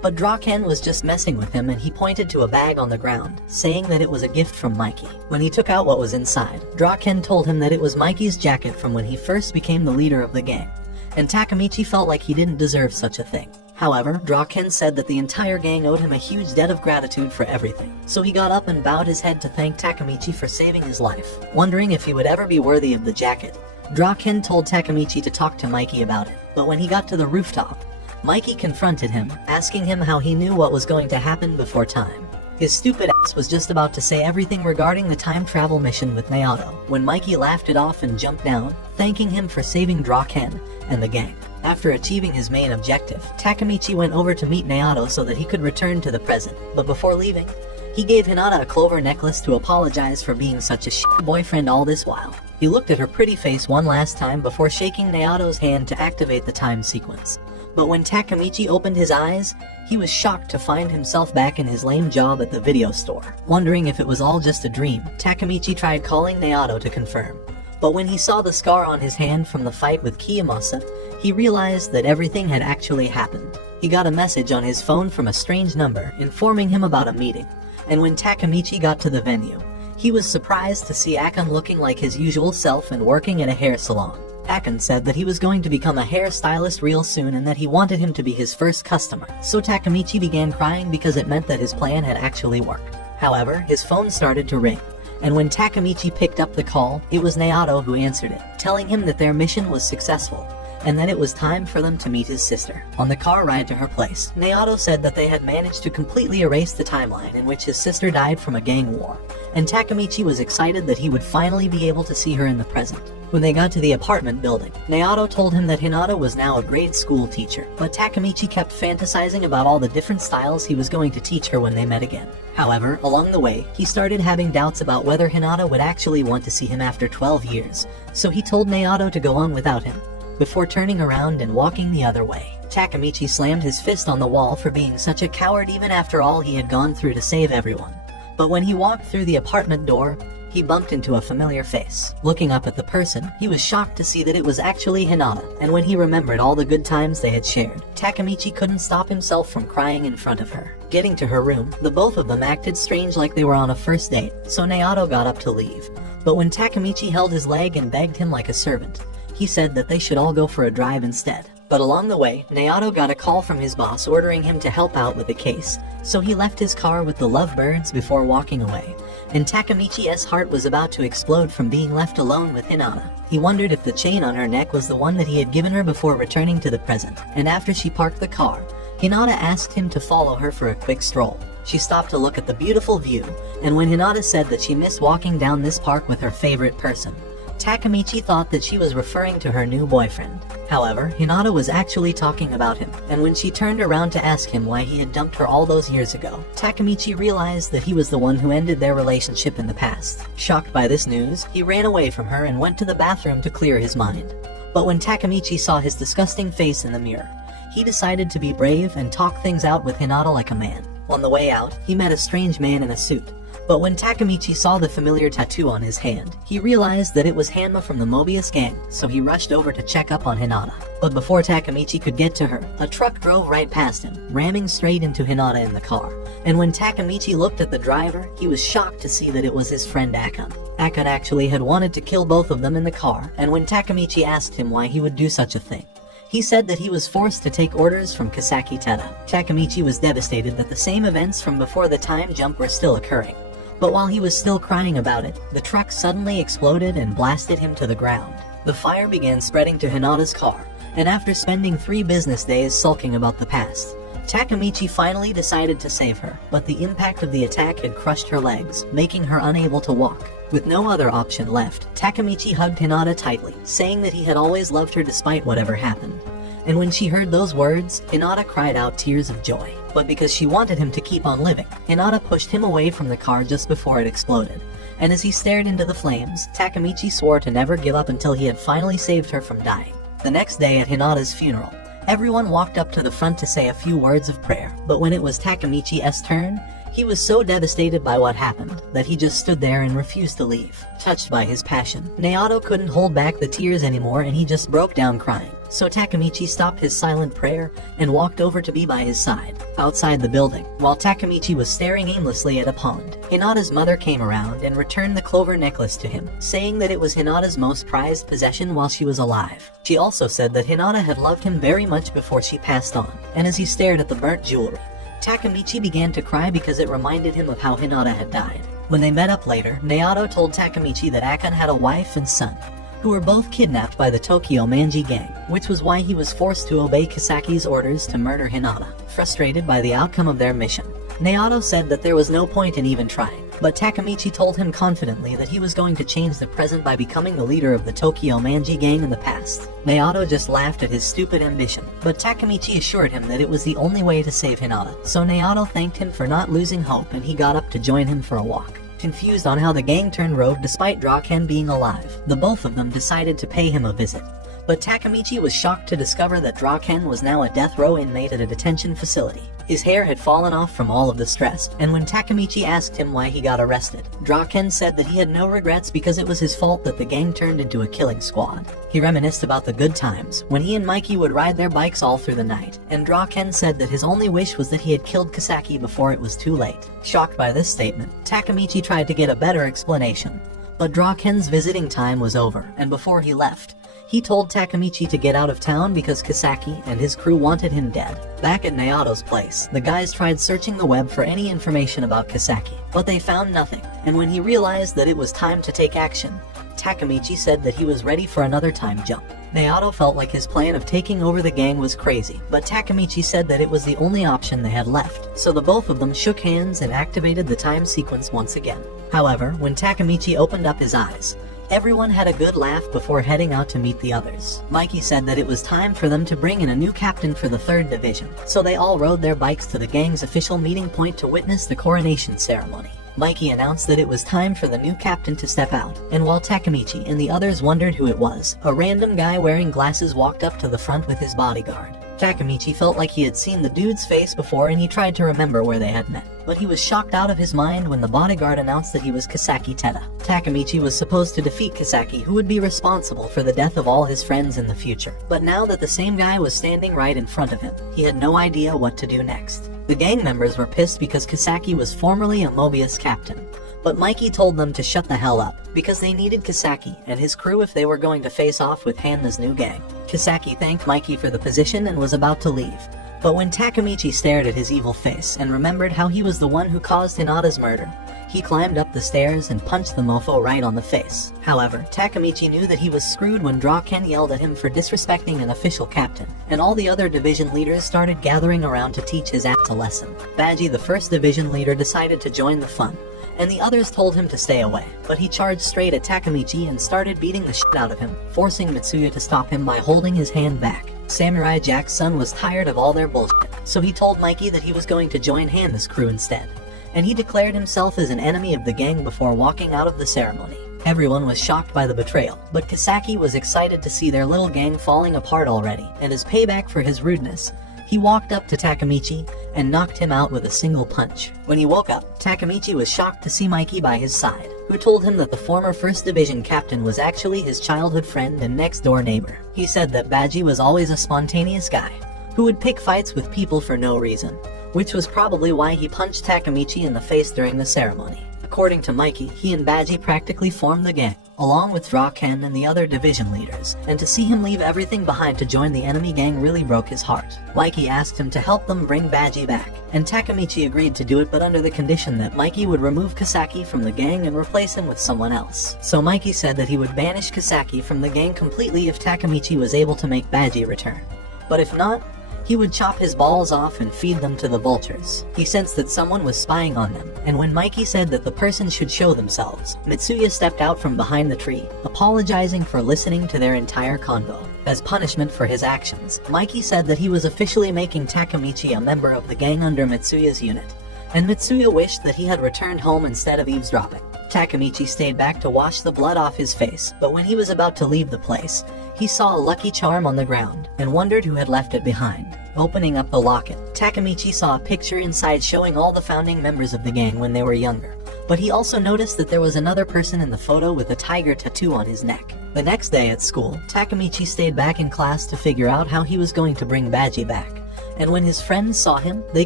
But Draken was just messing with him and he pointed to a bag on the ground, saying that it was a gift from Mikey. When he took out what was inside, Draken told him that it was Mikey's jacket from when he first became the leader of the gang, and Takemichi felt like he didn't deserve such a thing. However, Draken said that the entire gang owed him a huge debt of gratitude for everything, so he got up and bowed his head to thank Takemichi for saving his life. Wondering if he would ever be worthy of the jacket, Draken told Takemichi to talk to Mikey about it, but when he got to the rooftop, Mikey confronted him, asking him how he knew what was going to happen before time. His stupid ass was just about to say everything regarding the time travel mission with Naoto, when Mikey laughed it off and jumped down, thanking him for saving Draken and the gang. After achieving his main objective, Takemichi went over to meet Naoto so that he could return to the present, but before leaving, he gave Hinata a clover necklace to apologize for being such a shit boyfriend all this while. He looked at her pretty face one last time before shaking Naoto's hand to activate the time sequence. But when Takemichi opened his eyes, he was shocked to find himself back in his lame job at the video store. Wondering if it was all just a dream, Takemichi tried calling Naoto to confirm. But when he saw the scar on his hand from the fight with Kiyomasa, he realized that everything had actually happened. He got a message on his phone from a strange number informing him about a meeting, and when Takemichi got to the venue, he was surprised to see Akame looking like his usual self and working at a hair salon. Akame said that he was going to become a hairstylist real soon and that he wanted him to be his first customer, so Takemichi began crying because it meant that his plan had actually worked. However, his phone started to ring, and when Takemichi picked up the call, it was Naoto who answered it, telling him that their mission was successful, and that it was time for them to meet his sister. On the car ride to her place, Naoto said that they had managed to completely erase the timeline in which his sister died from a gang war, and Takemichi was excited that he would finally be able to see her in the present. When they got to the apartment building, Naoto told him that Hinata was now a grade school teacher, but Takemichi kept fantasizing about all the different styles he was going to teach her when they met again. However, along the way, he started having doubts about whether Hinata would actually want to see him after 12 years, so he told Naoto to go on without him, before turning around and walking the other way. Takemichi slammed his fist on the wall for being such a coward even after all he had gone through to save everyone. But when he walked through the apartment door, he bumped into a familiar face. Looking up at the person, he was shocked to see that it was actually Hinata, and when he remembered all the good times they had shared, Takemichi couldn't stop himself from crying in front of her. Getting to her room, the both of them acted strange like they were on a first date, so Naoto got up to leave. But when Takemichi held his leg and begged him like a servant, he said that they should all go for a drive instead. But along the way, Naoto got a call from his boss ordering him to help out with the case, so he left his car with the lovebirds before walking away. And Takemichi's heart was about to explode from being left alone with Hinata. He wondered if the chain on her neck was the one that he had given her before returning to the present, and after she parked the car, Hinata asked him to follow her for a quick stroll. She stopped to look at the beautiful view, and when Hinata said that she missed walking down this park with her favorite person, Takemichi thought that she was referring to her new boyfriend. However, Hinata was actually talking about him, and when she turned around to ask him why he had dumped her all those years ago, Takemichi realized that he was the one who ended their relationship in the past. Shocked by this news, he ran away from her and went to the bathroom to clear his mind. But when Takemichi saw his disgusting face in the mirror, he decided to be brave and talk things out with Hinata like a man. On the way out, he met a strange man in a suit. But when Takemichi saw the familiar tattoo on his hand, he realized that it was Hanma from the Mobius gang, so he rushed over to check up on Hinata. But before Takemichi could get to her, a truck drove right past him, ramming straight into Hinata in the car. And when Takemichi looked at the driver, he was shocked to see that it was his friend Akame. Akame actually had wanted to kill both of them in the car, and when Takemichi asked him why he would do such a thing, he said that he was forced to take orders from Kisaki Tada. Takemichi was devastated that the same events from before the time jump were still occurring. But while he was still crying about it, the truck suddenly exploded and blasted him to the ground. The fire began spreading to Hinata's car, and after spending 3 business days sulking about the past, Takemichi finally decided to save her, but the impact of the attack had crushed her legs, making her unable to walk. With no other option left, Takemichi hugged Hinata tightly, saying that he had always loved her despite whatever happened. And when she heard those words, Hinata cried out tears of joy. But because she wanted him to keep on living, Hinata pushed him away from the car just before it exploded. And as he stared into the flames, Takemichi swore to never give up until he had finally saved her from dying. The next day at Hinata's funeral, everyone walked up to the front to say a few words of prayer. But when it was Takemichi's turn, he was so devastated by what happened that he just stood there and refused to leave. Touched by his passion, Naoto couldn't hold back the tears anymore and he just broke down crying. So Takemichi stopped his silent prayer and walked over to be by his side. Outside the building, while Takemichi was staring aimlessly at a pond, Hinata's mother came around and returned the clover necklace to him, saying that it was Hinata's most prized possession while she was alive. She also said that Hinata had loved him very much before she passed on, and as he stared at the burnt jewelry, Takemichi began to cry because it reminded him of how Hinata had died. When they met up later, Naoto told Takemichi that Akane had a wife and son, who were both kidnapped by the Tokyo Manji gang, which was why he was forced to obey Kisaki's orders to murder Hinata. Frustrated by the outcome of their mission, Naoto said that there was no point in even trying, but Takemichi told him confidently that he was going to change the present by becoming the leader of the Tokyo Manji gang in the past. Naoto just laughed at his stupid ambition, but Takemichi assured him that it was the only way to save Hinata, so Naoto thanked him for not losing hope and he got up to join him for a walk. Confused on how the gang turned rogue despite Draken being alive, the both of them decided to pay him a visit. But Takemichi was shocked to discover that Draken was now a death row inmate at a detention facility. His hair had fallen off from all of the stress, and when Takemichi asked him why he got arrested, Draken said that he had no regrets because it was his fault that the gang turned into a killing squad. He reminisced about the good times, when he and Mikey would ride their bikes all through the night, and Draken said that his only wish was that he had killed Kisaki before it was too late. Shocked by this statement, Takemichi tried to get a better explanation, but Draken's visiting time was over, and before he left, he told Takemichi to get out of town because Kisaki and his crew wanted him dead. Back at Naoto's place, the guys tried searching the web for any information about Kisaki, but they found nothing, and when he realized that it was time to take action, Takemichi said that he was ready for another time jump. Naoto felt like his plan of taking over the gang was crazy, but Takemichi said that it was the only option they had left, so the both of them shook hands and activated the time sequence once again. However, when Takemichi opened up his eyes, everyone had a good laugh before heading out to meet the others. Mikey said that it was time for them to bring in a new captain for the 3rd Division, so they all rode their bikes to the gang's official meeting point to witness the coronation ceremony. Mikey announced that it was time for the new captain to step out, and while Takemichi and the others wondered who it was, a random guy wearing glasses walked up to the front with his bodyguard. Takemichi felt like he had seen the dude's face before and he tried to remember where they had met. But he was shocked out of his mind when the bodyguard announced that he was Kisaki Teda. Takemichi was supposed to defeat Kisaki, who would be responsible for the death of all his friends in the future. But now that the same guy was standing right in front of him, he had no idea what to do next. The gang members were pissed because Kisaki was formerly a Mobius captain. But Mikey told them to shut the hell up, because they needed Kisaki and his crew if they were going to face off with Hanma's new gang. Kisaki thanked Mikey for the position and was about to leave. But when Takemichi stared at his evil face and remembered how he was the one who caused Hinata's murder, he climbed up the stairs and punched the mofo right on the face. However, Takemichi knew that he was screwed when Draken yelled at him for disrespecting an official captain, and all the other division leaders started gathering around to teach his ass a lesson. Baji, the first division leader, decided to join the fun, and the others told him to stay away. But he charged straight at Takemichi and started beating the shit out of him, forcing Mitsuya to stop him by holding his hand back. Samurai Jack's son was tired of all their bullshit, so he told Mikey that he was going to join Hanma's crew instead, and he declared himself as an enemy of the gang before walking out of the ceremony. Everyone was shocked by the betrayal, but Kisaki was excited to see their little gang falling apart already, and as payback for his rudeness, he walked up to Takemichi and knocked him out with a single punch. When he woke up, Takemichi was shocked to see Mikey by his side, who told him that the former 1st Division captain was actually his childhood friend and next-door neighbor. He said that Baji was always a spontaneous guy, who would pick fights with people for no reason, which was probably why he punched Takemichi in the face during the ceremony. According to Mikey, he and Baji practically formed the gang, along with Draken and the other division leaders, and to see him leave everything behind to join the enemy gang really broke his heart. Mikey asked him to help them bring Baji back, and Takemichi agreed to do it, but under the condition that Mikey would remove Kisaki from the gang and replace him with someone else. So Mikey said that he would banish Kisaki from the gang completely if Takemichi was able to make Baji return. But if not, he would chop his balls off and feed them to the vultures. He sensed that someone was spying on them, and when Mikey said that the person should show themselves, Mitsuya stepped out from behind the tree, apologizing for listening to their entire convo. As punishment for his actions, Mikey said that he was officially making Takemichi a member of the gang under Mitsuya's unit, and Mitsuya wished that he had returned home instead of eavesdropping. Takemichi stayed back to wash the blood off his face, but when he was about to leave the place, he saw a lucky charm on the ground and wondered who had left it behind. Opening up the locket, Takemichi saw a picture inside showing all the founding members of the gang when they were younger, but he also noticed that there was another person in the photo with a tiger tattoo on his neck. The next day at school, Takemichi stayed back in class to figure out how he was going to bring Baji back, and when his friends saw him, they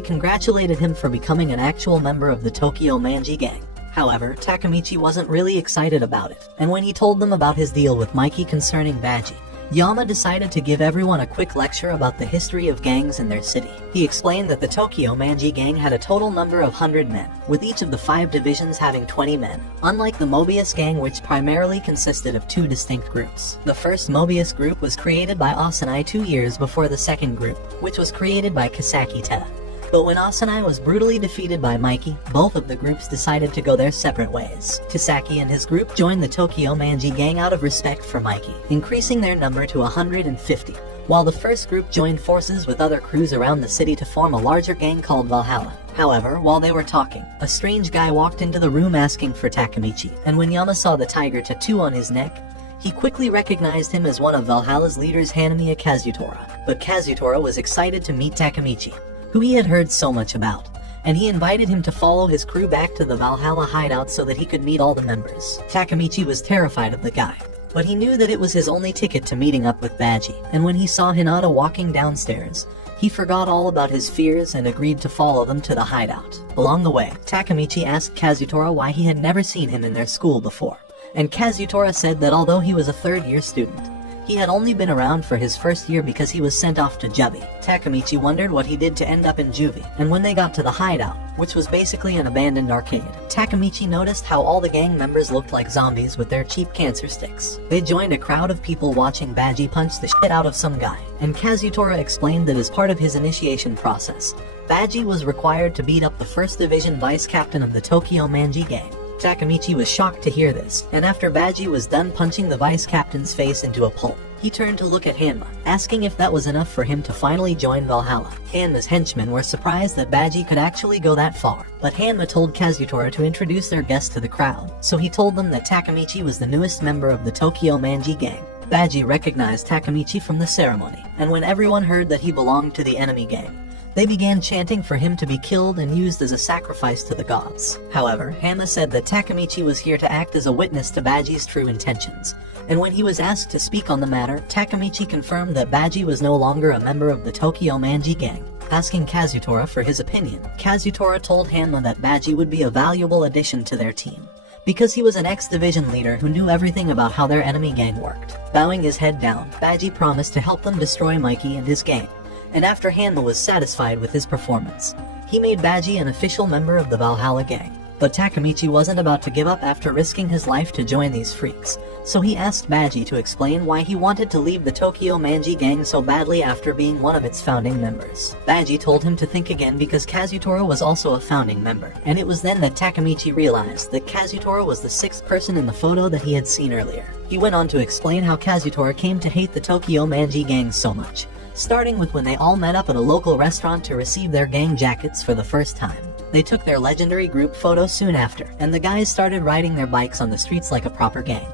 congratulated him for becoming an actual member of the Tokyo Manji gang. However, Takemichi wasn't really excited about it, and when he told them about his deal with Mikey concerning Baji, Yama decided to give everyone a quick lecture about the history of gangs in their city. He explained that the Tokyo Manji gang had a total number of 100 men, with each of the 5 divisions having 20 men, unlike the Mobius gang, which primarily consisted of 2 distinct groups. The first Mobius group was created by Asanai 2 years before the second group, which was created by Kisaki Teda. But when Asanai was brutally defeated by Mikey, both of the groups decided to go their separate ways. Kisaki and his group joined the Tokyo Manji gang out of respect for Mikey, increasing their number to 150, while the first group joined forces with other crews around the city to form a larger gang called Valhalla. However, while they were talking, a strange guy walked into the room asking for Takemichi, and when Yama saw the tiger tattoo on his neck, he quickly recognized him as one of Valhalla's leaders, Hanamiya Kazutora. But Kazutora was excited to meet Takemichi, who he had heard so much about, and he invited him to follow his crew back to the Valhalla hideout so that he could meet all the members. Takemichi was terrified of the guy, but he knew that it was his only ticket to meeting up with Baji, and when he saw Hinata walking downstairs, he forgot all about his fears and agreed to follow them to the hideout. Along the way, Takemichi asked Kazutora why he had never seen him in their school before, and Kazutora said that although he was a third-year student, he had only been around for his first year because he was sent off to Juvie. Takemichi wondered what he did to end up in Juvie, and when they got to the hideout, which was basically an abandoned arcade, Takemichi noticed how all the gang members looked like zombies with their cheap cancer sticks. They joined a crowd of people watching Baji punch the shit out of some guy, and Kazutora explained that as part of his initiation process, Baji was required to beat up the 1st Division vice captain of the Tokyo Manji gang. Takemichi was shocked to hear this, and after Baji was done punching the vice captain's face into a pulp, he turned to look at Hanma, asking if that was enough for him to finally join Valhalla. Hanma's henchmen were surprised that Baji could actually go that far, but Hanma told Kazutora to introduce their guest to the crowd, so he told them that Takemichi was the newest member of the Tokyo Manji gang. Badgie recognized Takemichi from the ceremony, and when everyone heard that he belonged to the enemy gang, they began chanting for him to be killed and used as a sacrifice to the gods. However, Hama said that Takemichi was here to act as a witness to Badgie's true intentions, and when he was asked to speak on the matter, Takemichi confirmed that Badgie was no longer a member of the Tokyo Manji gang. Asking Kazutora for his opinion, Kazutora told Hanma that Badgie would be a valuable addition to their team, because he was an ex-division leader who knew everything about how their enemy gang worked. Bowing his head down, Badgie promised to help them destroy Mikey and his gang, and after Hanma was satisfied with his performance, he made Badgie an official member of the Valhalla gang. But Takemichi wasn't about to give up after risking his life to join these freaks, so he asked Badgie to explain why he wanted to leave the Tokyo Manji gang so badly after being one of its founding members. Badgie told him to think again because Kazutora was also a founding member, and it was then that Takemichi realized that Kazutora was the sixth person in the photo that he had seen earlier. He went on to explain how Kazutora came to hate the Tokyo Manji gang so much, starting with when they all met up at a local restaurant to receive their gang jackets for the first time. They took their legendary group photo soon after, and the guys started riding their bikes on the streets like a proper gang.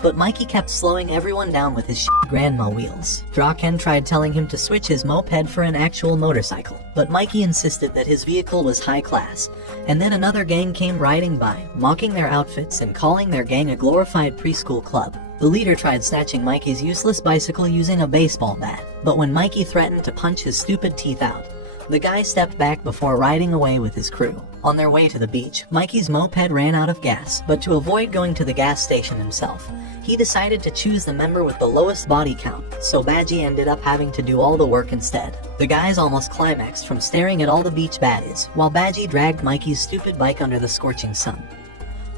But Mikey kept slowing everyone down with his grandma wheels. Draken tried telling him to switch his moped for an actual motorcycle, but Mikey insisted that his vehicle was high class, and then another gang came riding by, mocking their outfits and calling their gang a glorified preschool club. The leader tried snatching Mikey's useless bicycle using a baseball bat, but when Mikey threatened to punch his stupid teeth out, the guy stepped back before riding away with his crew. On their way to the beach, Mikey's moped ran out of gas, but to avoid going to the gas station himself, he decided to choose the member with the lowest body count, so Badgie ended up having to do all the work instead. The guys almost climaxed from staring at all the beach baddies, while Badgie dragged Mikey's stupid bike under the scorching sun.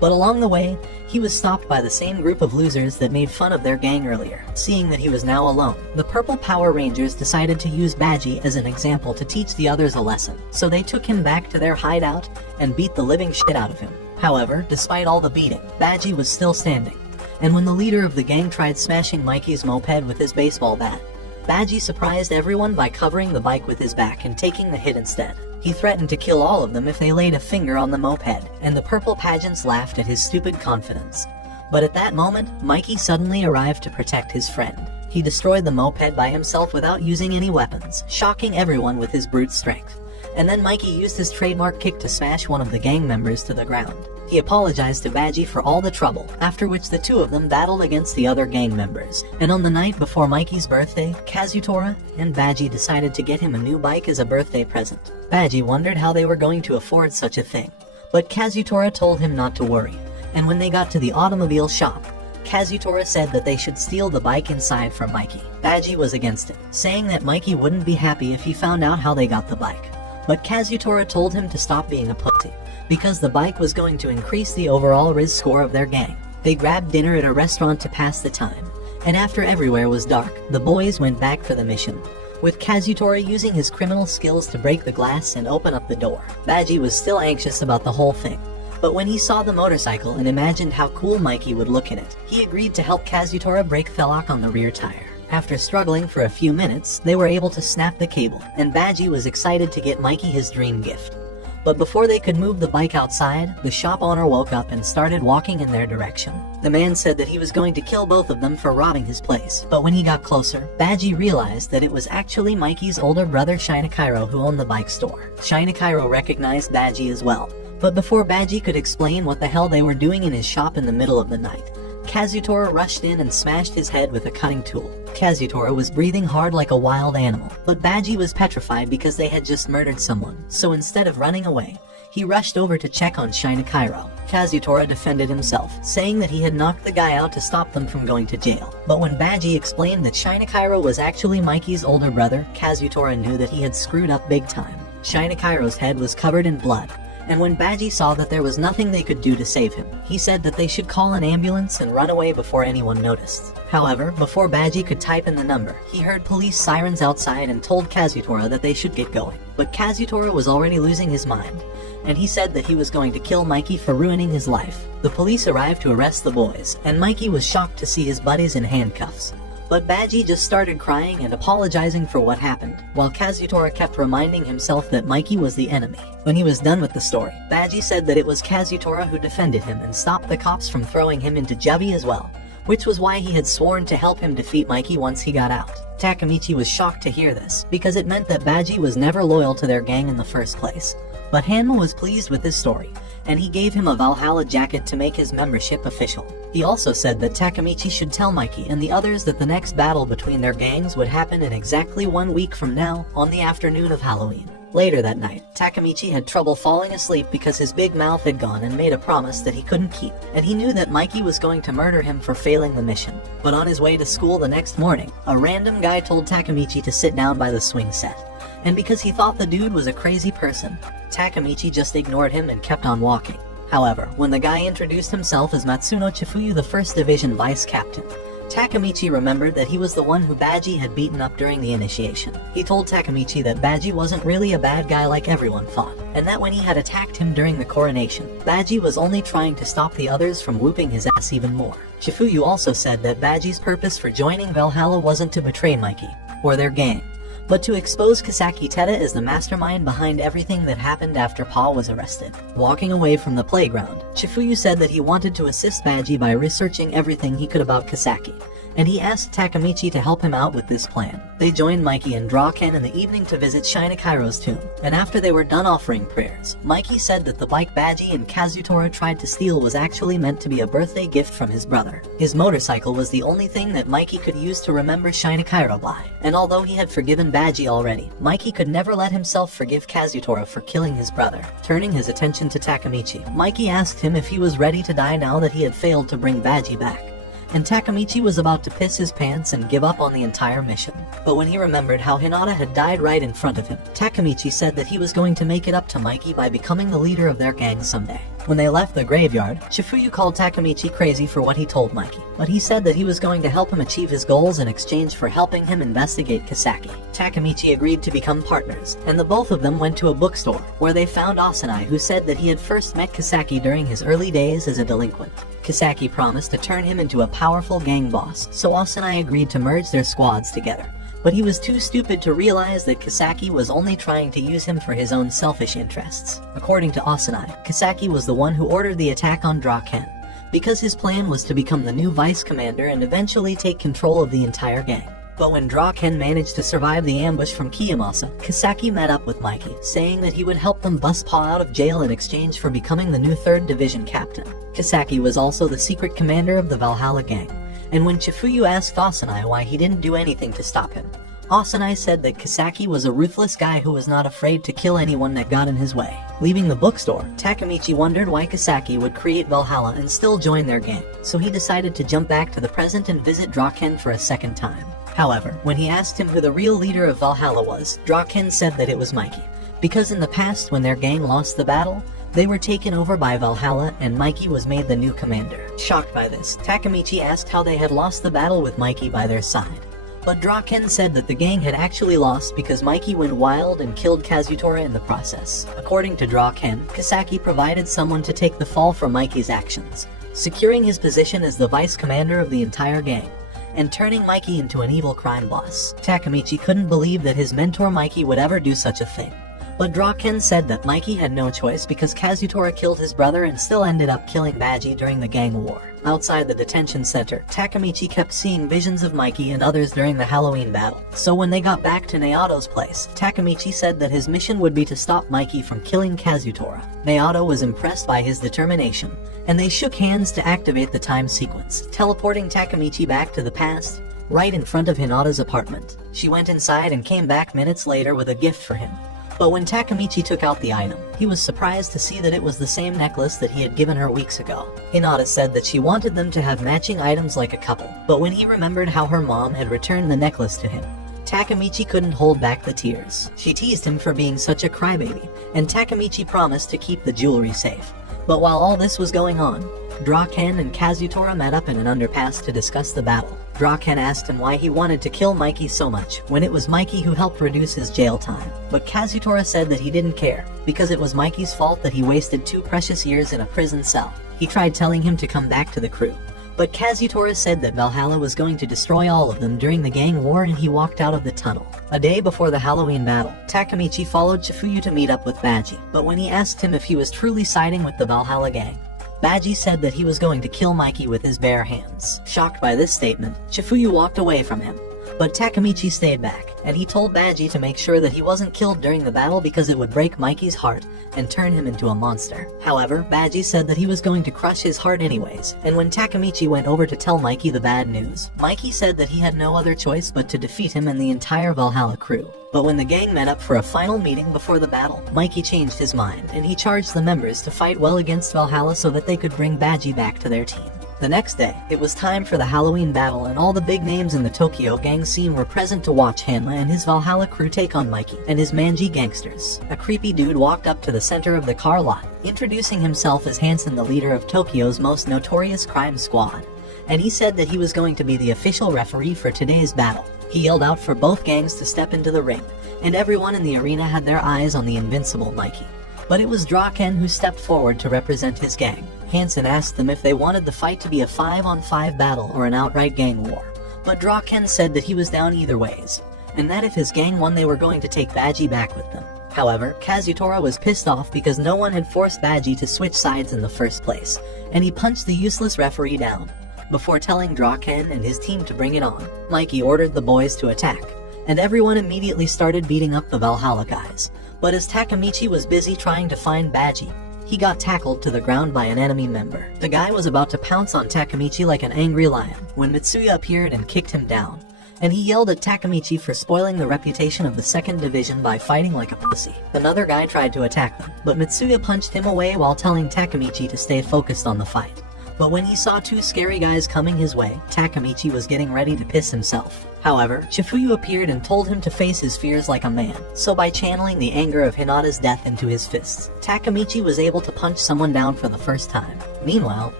But along the way, he was stopped by the same group of losers that made fun of their gang earlier. Seeing that he was now alone, the Purple Power Rangers decided to use Badgie as an example to teach the others a lesson, so they took him back to their hideout and beat the living shit out of him. However, despite all the beating, Badgie was still standing, and when the leader of the gang tried smashing Mikey's moped with his baseball bat, Badgie surprised everyone by covering the bike with his back and taking the hit instead. He threatened to kill all of them if they laid a finger on the moped, and the purple pageants laughed at his stupid confidence. But at that moment, Mikey suddenly arrived to protect his friend. He destroyed the moped by himself without using any weapons, shocking everyone with his brute strength. And then Mikey used his trademark kick to smash one of the gang members to the ground. He apologized to Badgie for all the trouble, after which the two of them battled against the other gang members. And on the night before Mikey's birthday, Kazutora and Badgie decided to get him a new bike as a birthday present. Badgie wondered how they were going to afford such a thing, but Kazutora told him not to worry. And when they got to the automobile shop, Kazutora said that they should steal the bike inside from Mikey. Badgie was against it, saying that Mikey wouldn't be happy if he found out how they got the bike. But Kazutora told him to stop being a pussy, because the bike was going to increase the overall Riz score of their gang. They grabbed dinner at a restaurant to pass the time, and after everywhere was dark, the boys went back for the mission, with Kazutora using his criminal skills to break the glass and open up the door. Badgie was still anxious about the whole thing, but when he saw the motorcycle and imagined how cool Mikey would look in it, he agreed to help Kazutora break the lock on the rear tire. After struggling for a few minutes, they were able to snap the cable, and Badgie was excited to get Mikey his dream gift. But before they could move the bike outside, the shop owner woke up and started walking in their direction. The man said that he was going to kill both of them for robbing his place, but when he got closer, Badgie realized that it was actually Mikey's older brother Shinakairo who owned the bike store. Shinakairo recognized Badgie as well, but before Badgie could explain what the hell they were doing in his shop in the middle of the night, Kazutora rushed in and smashed his head with a cutting tool. Kazutora was breathing hard like a wild animal, but Badgie was petrified because they had just murdered someone, so instead of running away, he rushed over to check on Shinakairo. Kazutora defended himself, saying that he had knocked the guy out to stop them from going to jail. But when Badgie explained that Shinakairo was actually Mikey's older brother, Kazutora knew that he had screwed up big time. Shinakairo's head was covered in blood, and when Badgie saw that there was nothing they could do to save him, he said that they should call an ambulance and run away before anyone noticed. However, before Badgie could type in the number, he heard police sirens outside and told Kazutora that they should get going. But Kazutora was already losing his mind, and he said that he was going to kill Mikey for ruining his life. The police arrived to arrest the boys, and Mikey was shocked to see his buddies in handcuffs. But Badgie just started crying and apologizing for what happened, while Kazutora kept reminding himself that Mikey was the enemy. When he was done with the story, Badgie said that it was Kazutora who defended him and stopped the cops from throwing him into juvie as well, which was why he had sworn to help him defeat Mikey once he got out. Takemichi was shocked to hear this, because it meant that Baji was never loyal to their gang in the first place. But Hanma was pleased with his story, and he gave him a Valhalla jacket to make his membership official. He also said that Takemichi should tell Mikey and the others that the next battle between their gangs would happen in exactly 1 week from now, on the afternoon of Halloween. Later that night, Takemichi had trouble falling asleep because his big mouth had gone and made a promise that he couldn't keep, and he knew that Mikey was going to murder him for failing the mission. But on his way to school the next morning, a random guy told Takemichi to sit down by the swing set. And because he thought the dude was a crazy person, Takemichi just ignored him and kept on walking. However, when the guy introduced himself as Matsuno Chifuyu, the 1st Division Vice Captain, Takemichi remembered that he was the one who Baji had beaten up during the initiation. He told Takemichi that Baji wasn't really a bad guy like everyone thought, and that when he had attacked him during the coronation, Baji was only trying to stop the others from whooping his ass even more. Chifuyu also said that Baji's purpose for joining Valhalla wasn't to betray Mikey, or their gang, but to expose Kisaki Teta as the mastermind behind everything that happened after Pa was arrested. Walking away from the playground, Chifuyu said that he wanted to assist Baji by researching everything he could about Kisaki, and he asked Takemichi to help him out with this plan. They joined Mikey and Draken in the evening to visit Shinakairo's tomb, and after they were done offering prayers, Mikey said that the bike Baji and Kazutora tried to steal was actually meant to be a birthday gift from his brother. His motorcycle was the only thing that Mikey could use to remember Shinakairo by, and although he had forgiven Baji already, Mikey could never let himself forgive Kazutora for killing his brother. Turning his attention to Takemichi, Mikey asked him if he was ready to die now that he had failed to bring Baji back, and Takemichi was about to piss his pants and give up on the entire mission. But when he remembered how Hinata had died right in front of him, Takemichi said that he was going to make it up to Mikey by becoming the leader of their gang someday. When they left the graveyard, Chifuyu called Takemichi crazy for what he told Mikey, but he said that he was going to help him achieve his goals in exchange for helping him investigate Kisaki. Takemichi agreed to become partners, and the both of them went to a bookstore, where they found Asanai, who said that he had first met Kisaki during his early days as a delinquent. Kisaki promised to turn him into a powerful gang boss, so Asanai agreed to merge their squads together. But he was too stupid to realize that Kisaki was only trying to use him for his own selfish interests. According to Asanai, Kisaki was the one who ordered the attack on Draken, because his plan was to become the new vice commander and eventually take control of the entire gang. But when Draken managed to survive the ambush from Kiyomasa, Kisaki met up with Mikey, saying that he would help them bust Pa out of jail in exchange for becoming the new 3rd Division captain. Kisaki was also the secret commander of the Valhalla gang, and when Chifuyu asked Asanai why he didn't do anything to stop him, Asanai said that Kisaki was a ruthless guy who was not afraid to kill anyone that got in his way. Leaving the bookstore, Takemichi wondered why Kisaki would create Valhalla and still join their gang, so he decided to jump back to the present and visit Draken for a second time. However, when he asked him who the real leader of Valhalla was, Draken said that it was Mikey, because in the past when their gang lost the battle, they were taken over by Valhalla and Mikey was made the new commander. Shocked by this, Takemichi asked how they had lost the battle with Mikey by their side. But Draken said that the gang had actually lost because Mikey went wild and killed Kazutora in the process. According to Draken, Kisaki provided someone to take the fall for Mikey's actions, securing his position as the vice commander of the entire gang, and turning Mikey into an evil crime boss. Takemichi couldn't believe that his mentor Mikey would ever do such a thing. But Draken said that Mikey had no choice because Kazutora killed his brother and still ended up killing Baji during the gang war. Outside the detention center, Takemichi kept seeing visions of Mikey and others during the Halloween battle. So when they got back to Nayato's place, Takemichi said that his mission would be to stop Mikey from killing Kazutora. Nayato was impressed by his determination, and they shook hands to activate the time sequence, teleporting Takemichi back to the past, right in front of Hinata's apartment. She went inside and came back minutes later with a gift for him. But when Takemichi took out the item, he was surprised to see that it was the same necklace that he had given her weeks ago. Hinata said that she wanted them to have matching items like a couple, but when he remembered how her mom had returned the necklace to him, Takemichi couldn't hold back the tears. She teased him for being such a crybaby, and Takemichi promised to keep the jewelry safe. But while all this was going on, Draken and Kazutora met up in an underpass to discuss the battle. Draken asked him why he wanted to kill Mikey so much, when it was Mikey who helped reduce his jail time. But Kazutora said that he didn't care, because it was Mikey's fault that he wasted 2 precious years in a prison cell. He tried telling him to come back to the crew, but Kazutora said that Valhalla was going to destroy all of them during the gang war, and he walked out of the tunnel. A day before the Halloween battle, Takemichi followed Chifuyu to meet up with Baji, but when he asked him if he was truly siding with the Valhalla gang, Badgie said that he was going to kill Mikey with his bare hands. Shocked by this statement, Chifuyu walked away from him. But Takemichi stayed back, and he told Badgie to make sure that he wasn't killed during the battle because it would break Mikey's heart and turn him into a monster. However, Badgie said that he was going to crush his heart anyways, and when Takemichi went over to tell Mikey the bad news, Mikey said that he had no other choice but to defeat him and the entire Valhalla crew. But when the gang met up for a final meeting before the battle, Mikey changed his mind, and he charged the members to fight well against Valhalla so that they could bring Badgie back to their team. The next day, it was time for the Halloween battle, and all the big names in the Tokyo gang scene were present to watch Hanma and his Valhalla crew take on Mikey and his manji gangsters. A creepy dude walked up to the center of the car lot, introducing himself as Hansen, the leader of Tokyo's most notorious crime squad, and he said that he was going to be the official referee for today's battle. He yelled out for both gangs to step into the ring, and everyone in the arena had their eyes on the invincible Mikey. But it was Draken who stepped forward to represent his gang. Hansen asked them if they wanted the fight to be a 5-on-5 battle or an outright gang war, but Draken said that he was down either ways, and that if his gang won they were going to take Badgie back with them. However, Kazutora was pissed off because no one had forced Badgie to switch sides in the first place, and he punched the useless referee down, before telling Draken and his team to bring it on. Mikey ordered the boys to attack, and everyone immediately started beating up the Valhalla guys. But as Takemichi was busy trying to find Badgie, he got tackled to the ground by an enemy member. The guy was about to pounce on Takemichi like an angry lion when Mitsuya appeared and kicked him down, and he yelled at Takemichi for spoiling the reputation of the 2nd Division by fighting like a pussy. Another guy tried to attack them, but Mitsuya punched him away while telling Takemichi to stay focused on the fight. But when he saw 2 scary guys coming his way, Takemichi was getting ready to piss himself. However, Chifuyu appeared and told him to face his fears like a man, so by channeling the anger of Hinata's death into his fists, Takemichi was able to punch someone down for the first time. Meanwhile,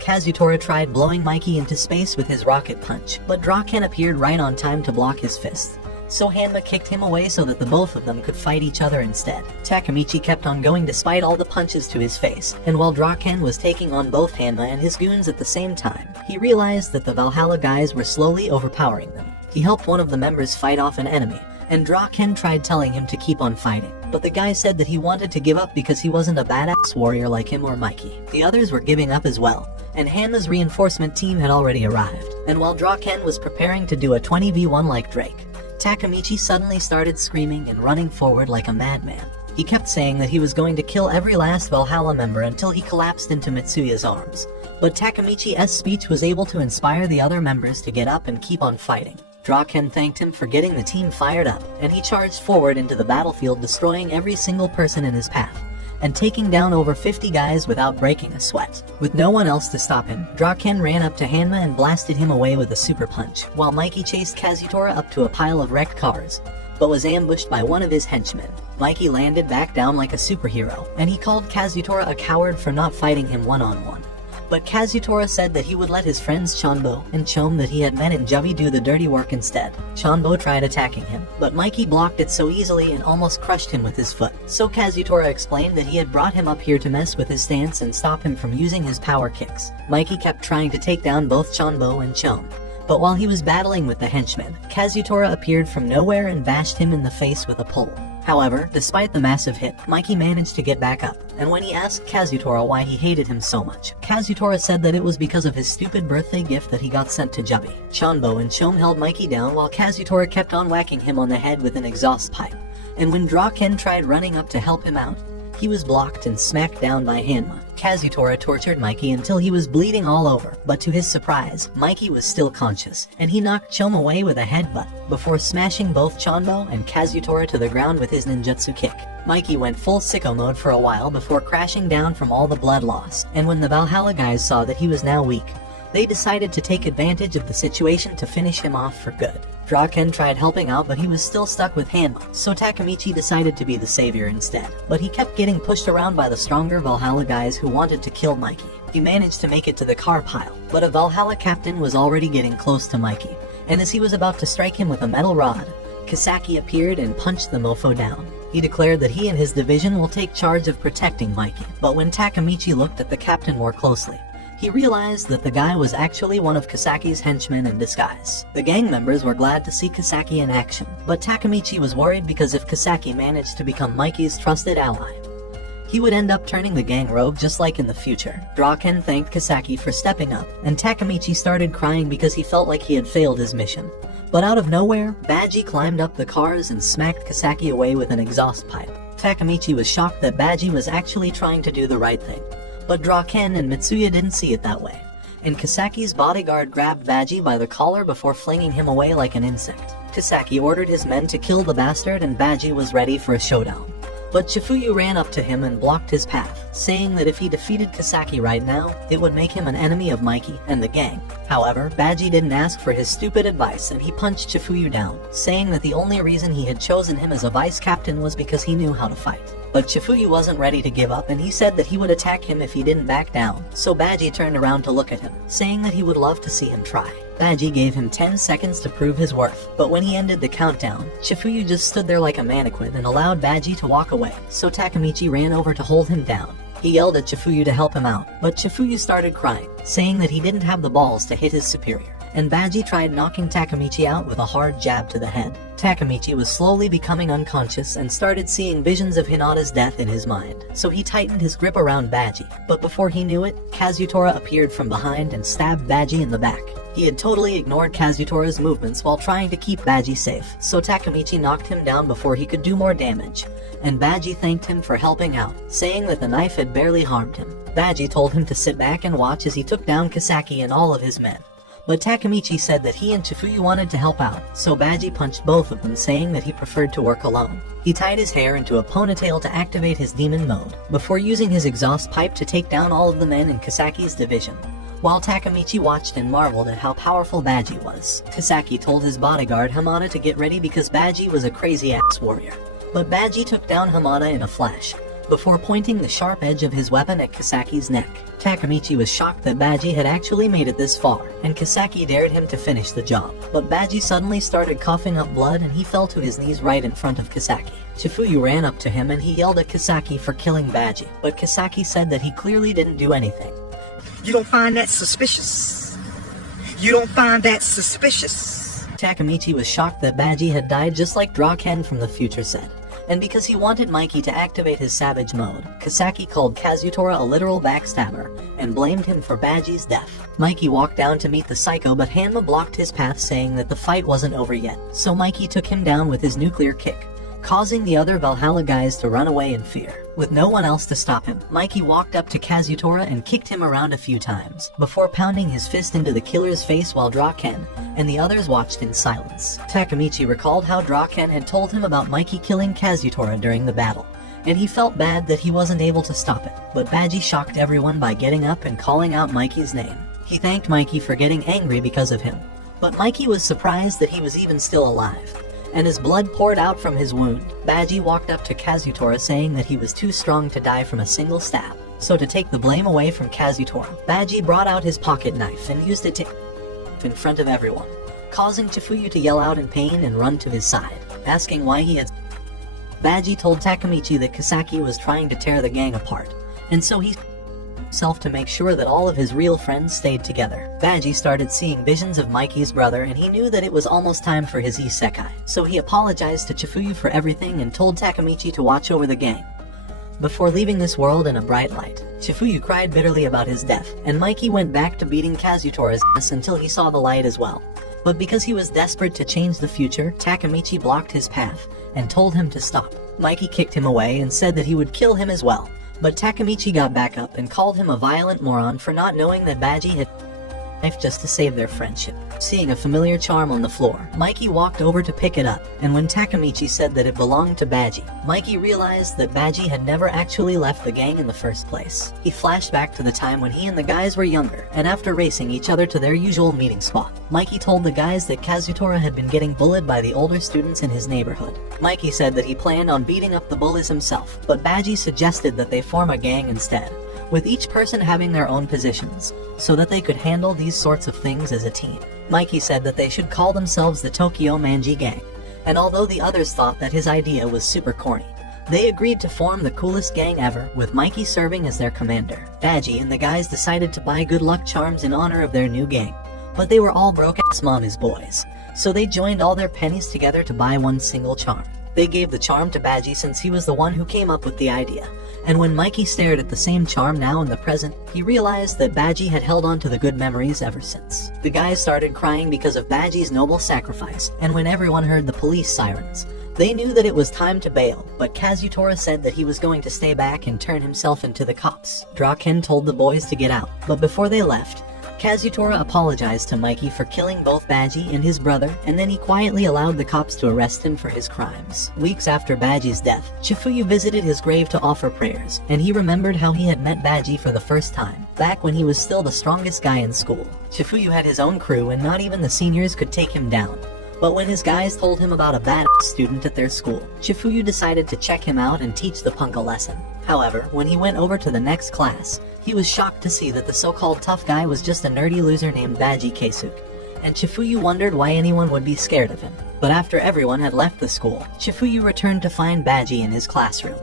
Kazutora tried blowing Mikey into space with his rocket punch, but Draken appeared right on time to block his fist. So Hanma kicked him away so that the both of them could fight each other instead. Takemichi kept on going despite all the punches to his face, and while Draken was taking on both Hanma and his goons at the same time, he realized that the Valhalla guys were slowly overpowering them. He helped one of the members fight off an enemy, and Draken tried telling him to keep on fighting, but the guy said that he wanted to give up because he wasn't a badass warrior like him or Mikey. The others were giving up as well, and Hanma's reinforcement team had already arrived, and while Draken was preparing to do a 20v1 like Drake, Takemichi suddenly started screaming and running forward like a madman. He kept saying that he was going to kill every last Valhalla member until he collapsed into Mitsuya's arms, but Takemichi's speech was able to inspire the other members to get up and keep on fighting. Draken thanked him for getting the team fired up, and he charged forward into the battlefield, destroying every single person in his path, and taking down over 50 guys without breaking a sweat. With no one else to stop him, Draken ran up to Hanma and blasted him away with a super punch, while Mikey chased Kazutora up to a pile of wrecked cars, but was ambushed by one of his henchmen. Mikey landed back down like a superhero, and he called Kazutora a coward for not fighting him one-on-one. But Kazutora said that he would let his friends Chanbo and Chom that he had met in Jubi do the dirty work instead. Chanbo tried attacking him, but Mikey blocked it so easily and almost crushed him with his foot. So Kazutora explained that he had brought him up here to mess with his stance and stop him from using his power kicks. Mikey kept trying to take down both Chanbo and Chom, but while he was battling with the henchmen, Kazutora appeared from nowhere and bashed him in the face with a pole. However, despite the massive hit, Mikey managed to get back up, and when he asked Kazutora why he hated him so much, Kazutora said that it was because of his stupid birthday gift that he got sent to Jubi. Chanbo and Chom held Mikey down while Kazutora kept on whacking him on the head with an exhaust pipe, and when Draken tried running up to help him out, he was blocked and smacked down by Hanma. Kazutora tortured Mikey until he was bleeding all over, but to his surprise, Mikey was still conscious, and he knocked Chom away with a headbutt, before smashing both Chanbo and Kazutora to the ground with his ninjutsu kick. Mikey went full sicko mode for a while before crashing down from all the blood loss, and when the Valhalla guys saw that he was now weak, they decided to take advantage of the situation to finish him off for good. Draken tried helping out, but he was still stuck with Hanma, so Takemichi decided to be the savior instead. But he kept getting pushed around by the stronger Valhalla guys who wanted to kill Mikey. He managed to make it to the car pile, but a Valhalla captain was already getting close to Mikey, and as he was about to strike him with a metal rod, Kisaki appeared and punched the mofo down. He declared that he and his division will take charge of protecting Mikey, but when Takemichi looked at the captain more closely, he realized that the guy was actually one of Kisaki's henchmen in disguise. The gang members were glad to see Kisaki in action, but Takemichi was worried because if Kisaki managed to become Mikey's trusted ally, he would end up turning the gang rogue just like in the future. Draken thanked Kisaki for stepping up, and Takemichi started crying because he felt like he had failed his mission. But out of nowhere, Baji climbed up the cars and smacked Kisaki away with an exhaust pipe. Takemichi was shocked that Baji was actually trying to do the right thing. But Draken and Mitsuya didn't see it that way, and Kisaki's bodyguard grabbed Baji by the collar before flinging him away like an insect. Kisaki ordered his men to kill the bastard and Baji was ready for a showdown. But Chifuyu ran up to him and blocked his path, saying that if he defeated Kisaki right now, it would make him an enemy of Mikey and the gang. However, Baji didn't ask for his stupid advice and he punched Chifuyu down, saying that the only reason he had chosen him as a vice captain was because he knew how to fight. But Chifuyu wasn't ready to give up and he said that he would attack him if he didn't back down, so Baji turned around to look at him, saying that he would love to see him try. Baji gave him 10 seconds to prove his worth, but when he ended the countdown, Chifuyu just stood there like a mannequin and allowed Baji to walk away, so Takemichi ran over to hold him down. He yelled at Chifuyu to help him out, but Chifuyu started crying, saying that he didn't have the balls to hit his superior, and Baji tried knocking Takemichi out with a hard jab to the head. Takemichi was slowly becoming unconscious and started seeing visions of Hinata's death in his mind, so he tightened his grip around Baji, but before he knew it, Kazutora appeared from behind and stabbed Baji in the back. He had totally ignored Kazutora's movements while trying to keep Baji safe, so Takemichi knocked him down before he could do more damage, and Baji thanked him for helping out, saying that the knife had barely harmed him. Baji told him to sit back and watch as he took down Kisaki and all of his men. But Takemichi said that he and Chifuyu wanted to help out, so Baji punched both of them, saying that he preferred to work alone. He tied his hair into a ponytail to activate his demon mode, before using his exhaust pipe to take down all of the men in Kisaki's division. While Takemichi watched and marveled at how powerful Baji was, Kisaki told his bodyguard Hamada to get ready because Baji was a crazy-ass warrior. But Baji took down Hamada in a flash, before pointing the sharp edge of his weapon at Kisaki's neck. Takemichi was shocked that Baji had actually made it this far, and Kisaki dared him to finish the job. But Baji suddenly started coughing up blood and he fell to his knees right in front of Kisaki. Chifuyu ran up to him and he yelled at Kisaki for killing Baji, but Kisaki said that he clearly didn't do anything. You don't find that suspicious? You don't find that suspicious? Takemichi was shocked that Baji had died just like Draken from the future said. And because he wanted Mikey to activate his savage mode, Kisaki called Kazutora a literal backstabber and blamed him for Baji's death. Mikey walked down to meet the psycho, but Hanma blocked his path, saying that the fight wasn't over yet, so Mikey took him down with his nuclear kick, causing the other Valhalla guys to run away in fear. With no one else to stop him, Mikey walked up to Kazutora and kicked him around a few times, before pounding his fist into the killer's face while Draken and the others watched in silence. Takemichi recalled how Draken had told him about Mikey killing Kazutora during the battle, and he felt bad that he wasn't able to stop it, but Baji shocked everyone by getting up and calling out Mikey's name. He thanked Mikey for getting angry because of him, but Mikey was surprised that he was even still alive, and his blood poured out from his wound. Baji walked up to Kazutora saying that he was too strong to die from a single stab. So to take the blame away from Kazutora, Baji brought out his pocket knife and used it to in front of everyone, causing Chifuyu to yell out in pain and run to his side, asking why he had. Baji told Takemichi that Kisaki was trying to tear the gang apart, and so he himself to make sure that all of his real friends stayed together. Baji started seeing visions of Mikey's brother and he knew that it was almost time for his isekai, so he apologized to Chifuyu for everything and told Takemichi to watch over the gang. Before leaving this world in a bright light, Chifuyu cried bitterly about his death, and Mikey went back to beating Kazutora's ass until he saw the light as well. But because he was desperate to change the future, Takemichi blocked his path and told him to stop. Mikey kicked him away and said that he would kill him as well. But Takemichi got back up and called him a violent moron for not knowing that Baji had knife just to save their friendship. Seeing a familiar charm on the floor, Mikey walked over to pick it up, and when Takemichi said that it belonged to Baji, Mikey realized that Baji had never actually left the gang in the first place. He flashed back to the time when he and the guys were younger, and after racing each other to their usual meeting spot, Mikey told the guys that Kazutora had been getting bullied by the older students in his neighborhood. Mikey said that he planned on beating up the bullies himself, but Baji suggested that they form a gang instead, with each person having their own positions, so that they could handle these sorts of things as a team. Mikey said that they should call themselves the Tokyo Manji Gang, and although the others thought that his idea was super corny, they agreed to form the coolest gang ever, with Mikey serving as their commander. Baji and the guys decided to buy good luck charms in honor of their new gang, but they were all broke-ass mommy's boys, so they joined all their pennies together to buy one single charm. They gave the charm to Baji since he was the one who came up with the idea, And when Mikey stared at the same charm now in the present, he realized that Badgie had held on to the good memories ever since. The guys started crying because of Badgie's noble sacrifice, and when everyone heard the police sirens, they knew that it was time to bail, but Kazutora said that he was going to stay back and turn himself into the cops. Draken told the boys to get out, but before they left, Kazutora apologized to Mikey for killing both Badgie and his brother, and then he quietly allowed the cops to arrest him for his crimes. Weeks after Badgie's death, Chifuyu visited his grave to offer prayers, and he remembered how he had met Badgie for the first time, back when he was still the strongest guy in school. Chifuyu had his own crew and not even the seniors could take him down. But when his guys told him about a badass student at their school, Chifuyu decided to check him out and teach the punk a lesson. However, when he went over to the next class, he was shocked to see that the so-called tough guy was just a nerdy loser named Badgie Keisuke, and Chifuyu wondered why anyone would be scared of him. But after everyone had left the school, Chifuyu returned to find Badgie in his classroom,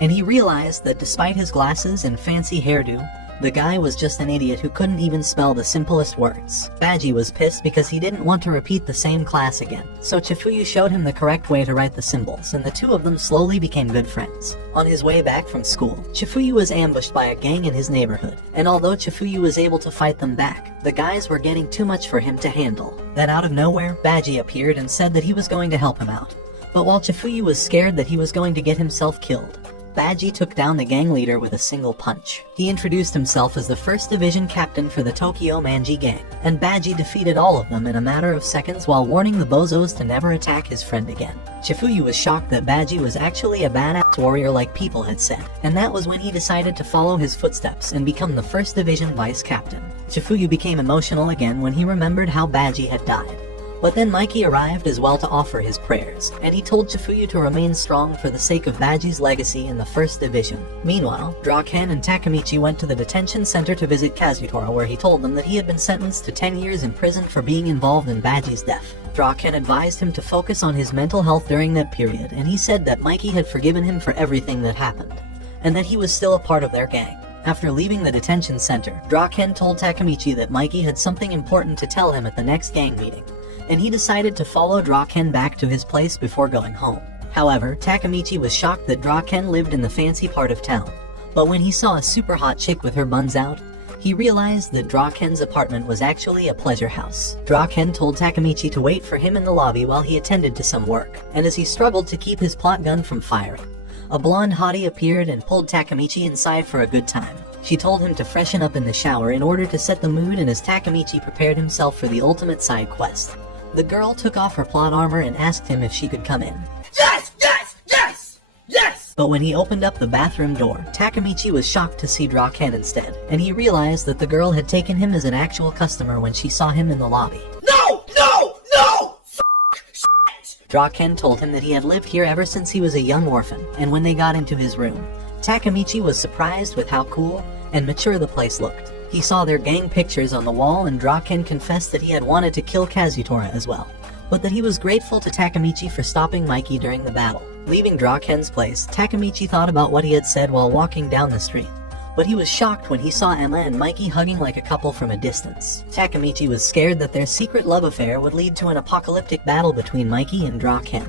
and he realized that despite his glasses and fancy hairdo, the guy was just an idiot who couldn't even spell the simplest words. Badgie was pissed because he didn't want to repeat the same class again, so Chifuyu showed him the correct way to write the symbols, and the two of them slowly became good friends. On his way back from school, Chifuyu was ambushed by a gang in his neighborhood, and although Chifuyu was able to fight them back, the guys were getting too much for him to handle. Then out of nowhere, Badgie appeared and said that he was going to help him out. But while Chifuyu was scared that he was going to get himself killed, Badgie took down the gang leader with a single punch. He introduced himself as the 1st Division captain for the Tokyo Manji gang, and Badgie defeated all of them in a matter of seconds while warning the bozos to never attack his friend again. Chifuyu was shocked that Badgie was actually a badass warrior like people had said, and that was when he decided to follow his footsteps and become the 1st Division vice captain. Chifuyu became emotional again when he remembered how Badgie had died. But then Mikey arrived as well to offer his prayers, and he told Chifuyu to remain strong for the sake of Badgie's legacy in the 1st Division. Meanwhile, Draken and Takemichi went to the detention center to visit Kazutora, where he told them that he had been sentenced to 10 years in prison for being involved in Badgie's death. Draken advised him to focus on his mental health during that period, and he said that Mikey had forgiven him for everything that happened, and that he was still a part of their gang. After leaving the detention center, Draken told Takemichi that Mikey had something important to tell him at the next gang meeting, and he decided to follow Draken back to his place before going home. However, Takemichi was shocked that Draken lived in the fancy part of town, but when he saw a super hot chick with her buns out, he realized that Draken's apartment was actually a pleasure house. Draken told Takemichi to wait for him in the lobby while he attended to some work, and as he struggled to keep his plot gun from firing, a blonde hottie appeared and pulled Takemichi inside for a good time. She told him to freshen up in the shower in order to set the mood, and as Takemichi prepared himself for the ultimate side quest, the girl took off her plot armor and asked him if she could come in. Yes! Yes! Yes! Yes! But when he opened up the bathroom door, Takemichi was shocked to see Draken instead, and he realized that the girl had taken him as an actual customer when she saw him in the lobby. No! No! No! Shit! Draken told him that he had lived here ever since he was a young orphan, and when they got into his room, Takemichi was surprised with how cool and mature the place looked. He saw their gang pictures on the wall, and Draken confessed that he had wanted to kill Kazutora as well, but that he was grateful to Takemichi for stopping Mikey during the battle. Leaving Draken's place, Takemichi thought about what he had said while walking down the street, but he was shocked when he saw Emma and Mikey hugging like a couple from a distance. Takemichi was scared that their secret love affair would lead to an apocalyptic battle between Mikey and Draken.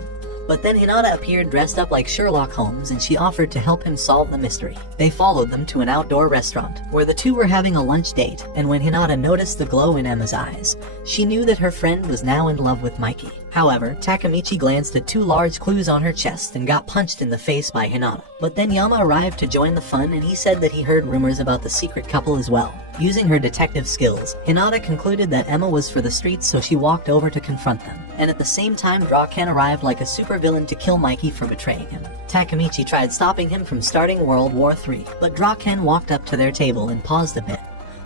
But then Hinata appeared dressed up like Sherlock Holmes, and she offered to help him solve the mystery. They followed them to an outdoor restaurant, where the two were having a lunch date, and when Hinata noticed the glow in Emma's eyes, she knew that her friend was now in love with Mikey. However, Takemichi glanced at two large clues on her chest and got punched in the face by Hinata. But then Yama arrived to join the fun, and he said that he heard rumors about the secret couple as well. Using her detective skills, Hinata concluded that Emma was for the streets, so she walked over to confront them. And at the same time, Draken arrived like a supervillain to kill Mikey for betraying him. Takemichi tried stopping him from starting World War III, but Draken walked up to their table and paused a bit,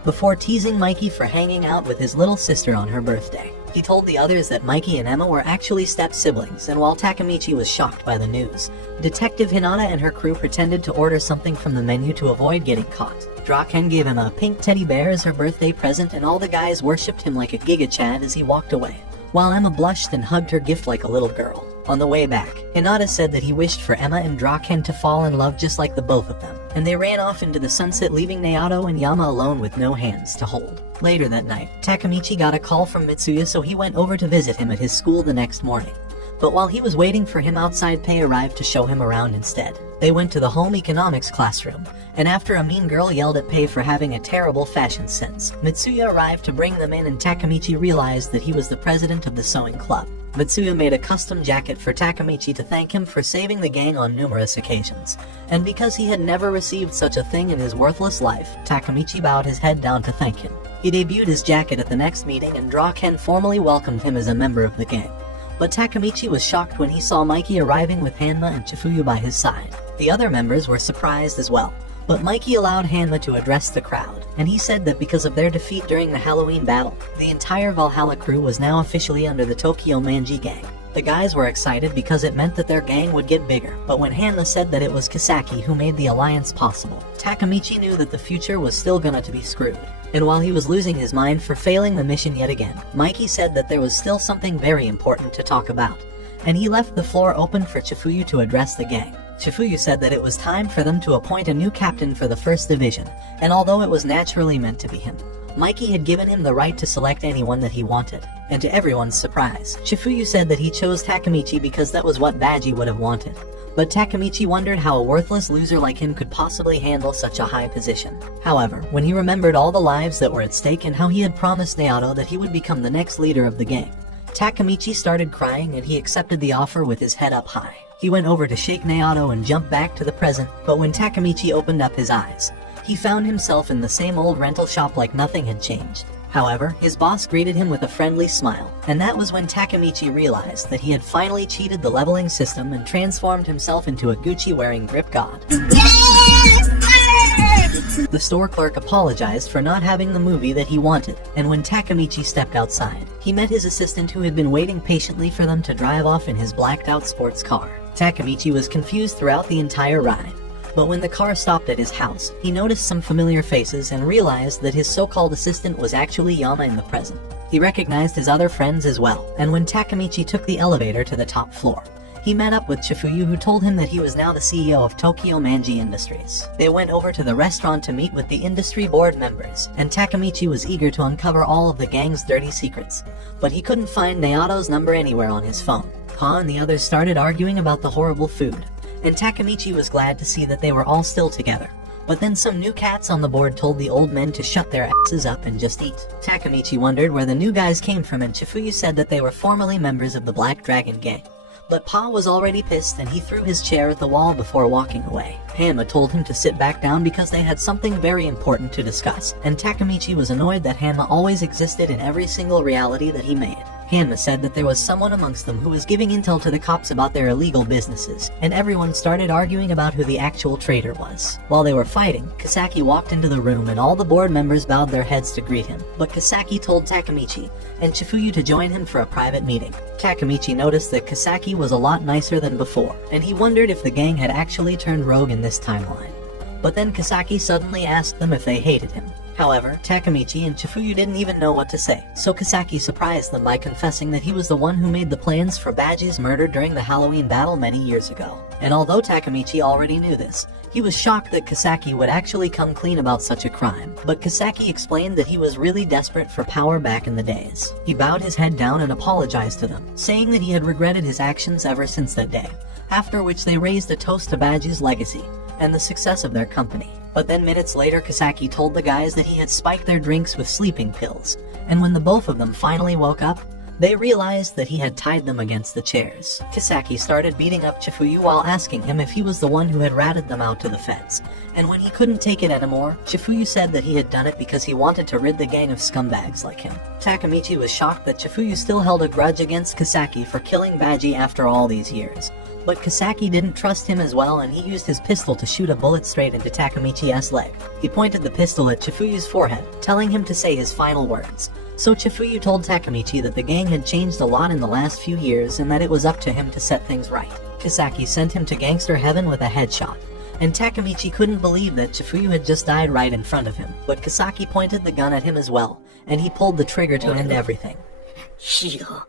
before teasing Mikey for hanging out with his little sister on her birthday. He told the others that Mikey and Emma were actually step-siblings, and while Takemichi was shocked by the news, Detective Hinata and her crew pretended to order something from the menu to avoid getting caught. Draken gave Emma a pink teddy bear as her birthday present, and all the guys worshipped him like a Giga Chad as he walked away, while Emma blushed and hugged her gift like a little girl. On the way back, Hinata said that he wished for Emma and Draken to fall in love just like the both of them, and they ran off into the sunset, leaving Naoto and Yama alone with no hands to hold. Later that night, Takemichi got a call from Mitsuya, so he went over to visit him at his school the next morning. But while he was waiting for him outside, Pei arrived to show him around instead. They went to the home economics classroom, and after a mean girl yelled at Pei for having a terrible fashion sense, Mitsuya arrived to bring them in, and Takemichi realized that he was the president of the sewing club. Mitsuya made a custom jacket for Takemichi to thank him for saving the gang on numerous occasions, and because he had never received such a thing in his worthless life, Takemichi bowed his head down to thank him. He debuted his jacket at the next meeting, and Draken formally welcomed him as a member of the gang. But Takemichi was shocked when he saw Mikey arriving with Hanma and Chifuyu by his side. The other members were surprised as well, but Mikey allowed Hanma to address the crowd, and he said that because of their defeat during the Halloween battle, the entire Valhalla crew was now officially under the Tokyo Manji gang. The guys were excited because it meant that their gang would get bigger, but when Hanma said that it was Kisaki who made the alliance possible, Takemichi knew that the future was still gonna to be screwed. And while he was losing his mind for failing the mission yet again, Mikey said that there was still something very important to talk about, and he left the floor open for Chifuyu to address the gang. Chifuyu said that it was time for them to appoint a new captain for the first division, and although it was naturally meant to be him, Mikey had given him the right to select anyone that he wanted. And to everyone's surprise, Chifuyu said that he chose Takemichi because that was what Baji would have wanted. But Takemichi wondered how a worthless loser like him could possibly handle such a high position. However, when he remembered all the lives that were at stake and how he had promised Naoto that he would become the next leader of the gang, Takemichi started crying, and he accepted the offer with his head up high. He went over to shake Naoto and jump back to the present, but when Takemichi opened up his eyes, he found himself in the same old rental shop like nothing had changed. However, his boss greeted him with a friendly smile, and that was when Takemichi realized that he had finally cheated the leveling system and transformed himself into a Gucci-wearing grip god. The store clerk apologized for not having the movie that he wanted, and when Takemichi stepped outside, he met his assistant who had been waiting patiently for them to drive off in his blacked-out sports car. Takemichi was confused throughout the entire ride, but when the car stopped at his house, he noticed some familiar faces and realized that his so-called assistant was actually Yama in the present. He recognized his other friends as well, and when Takemichi took the elevator to the top floor, he met up with Chifuyu, who told him that he was now the CEO of Tokyo Manji Industries. They went over to the restaurant to meet with the industry board members, and Takemichi was eager to uncover all of the gang's dirty secrets, but he couldn't find Naoto's number anywhere on his phone. Pa and the others started arguing about the horrible food, and Takemichi was glad to see that they were all still together. But then some new cats on the board told the old men to shut their asses up and just eat. Takemichi wondered where the new guys came from, and Chifuyu said that they were formerly members of the Black Dragon gang. But Pa was already pissed, and he threw his chair at the wall before walking away. Hanma told him to sit back down because they had something very important to discuss, and Takemichi was annoyed that Hanma always existed in every single reality that he made. Hanma said that there was someone amongst them who was giving intel to the cops about their illegal businesses, and everyone started arguing about who the actual traitor was. While they were fighting, Kisaki walked into the room and all the board members bowed their heads to greet him, but Kisaki told Takemichi and Chifuyu to join him for a private meeting. Takemichi noticed that Kisaki was a lot nicer than before, and he wondered if the gang had actually turned rogue in this timeline. But then Kisaki suddenly asked them if they hated him. However, Takemichi and Chifuyu didn't even know what to say, so Kisaki surprised them by confessing that he was the one who made the plans for Baji's murder during the Halloween battle many years ago. And although Takemichi already knew this, he was shocked that Kisaki would actually come clean about such a crime. But Kisaki explained that he was really desperate for power back in the days. He bowed his head down and apologized to them, saying that he had regretted his actions ever since that day, after which they raised a toast to Baji's legacy and the success of their company. But then minutes later, Kisaki told the guys that he had spiked their drinks with sleeping pills, and when the both of them finally woke up, they realized that he had tied them against the chairs. Kisaki started beating up Chifuyu while asking him if he was the one who had ratted them out to the feds, and when he couldn't take it anymore, Chifuyu said that he had done it because he wanted to rid the gang of scumbags like him. Takemichi was shocked that Chifuyu still held a grudge against Kisaki for killing Baji after all these years. But Kisaki didn't trust him as well, and he used his pistol to shoot a bullet straight into Takemichi's leg. He pointed the pistol at Chifuyu's forehead, telling him to say his final words. So Chifuyu told Takemichi that the gang had changed a lot in the last few years and that it was up to him to set things right. Kisaki sent him to gangster heaven with a headshot, and Takemichi couldn't believe that Chifuyu had just died right in front of him. But Kisaki pointed the gun at him as well, and he pulled the trigger to end everything. Hero,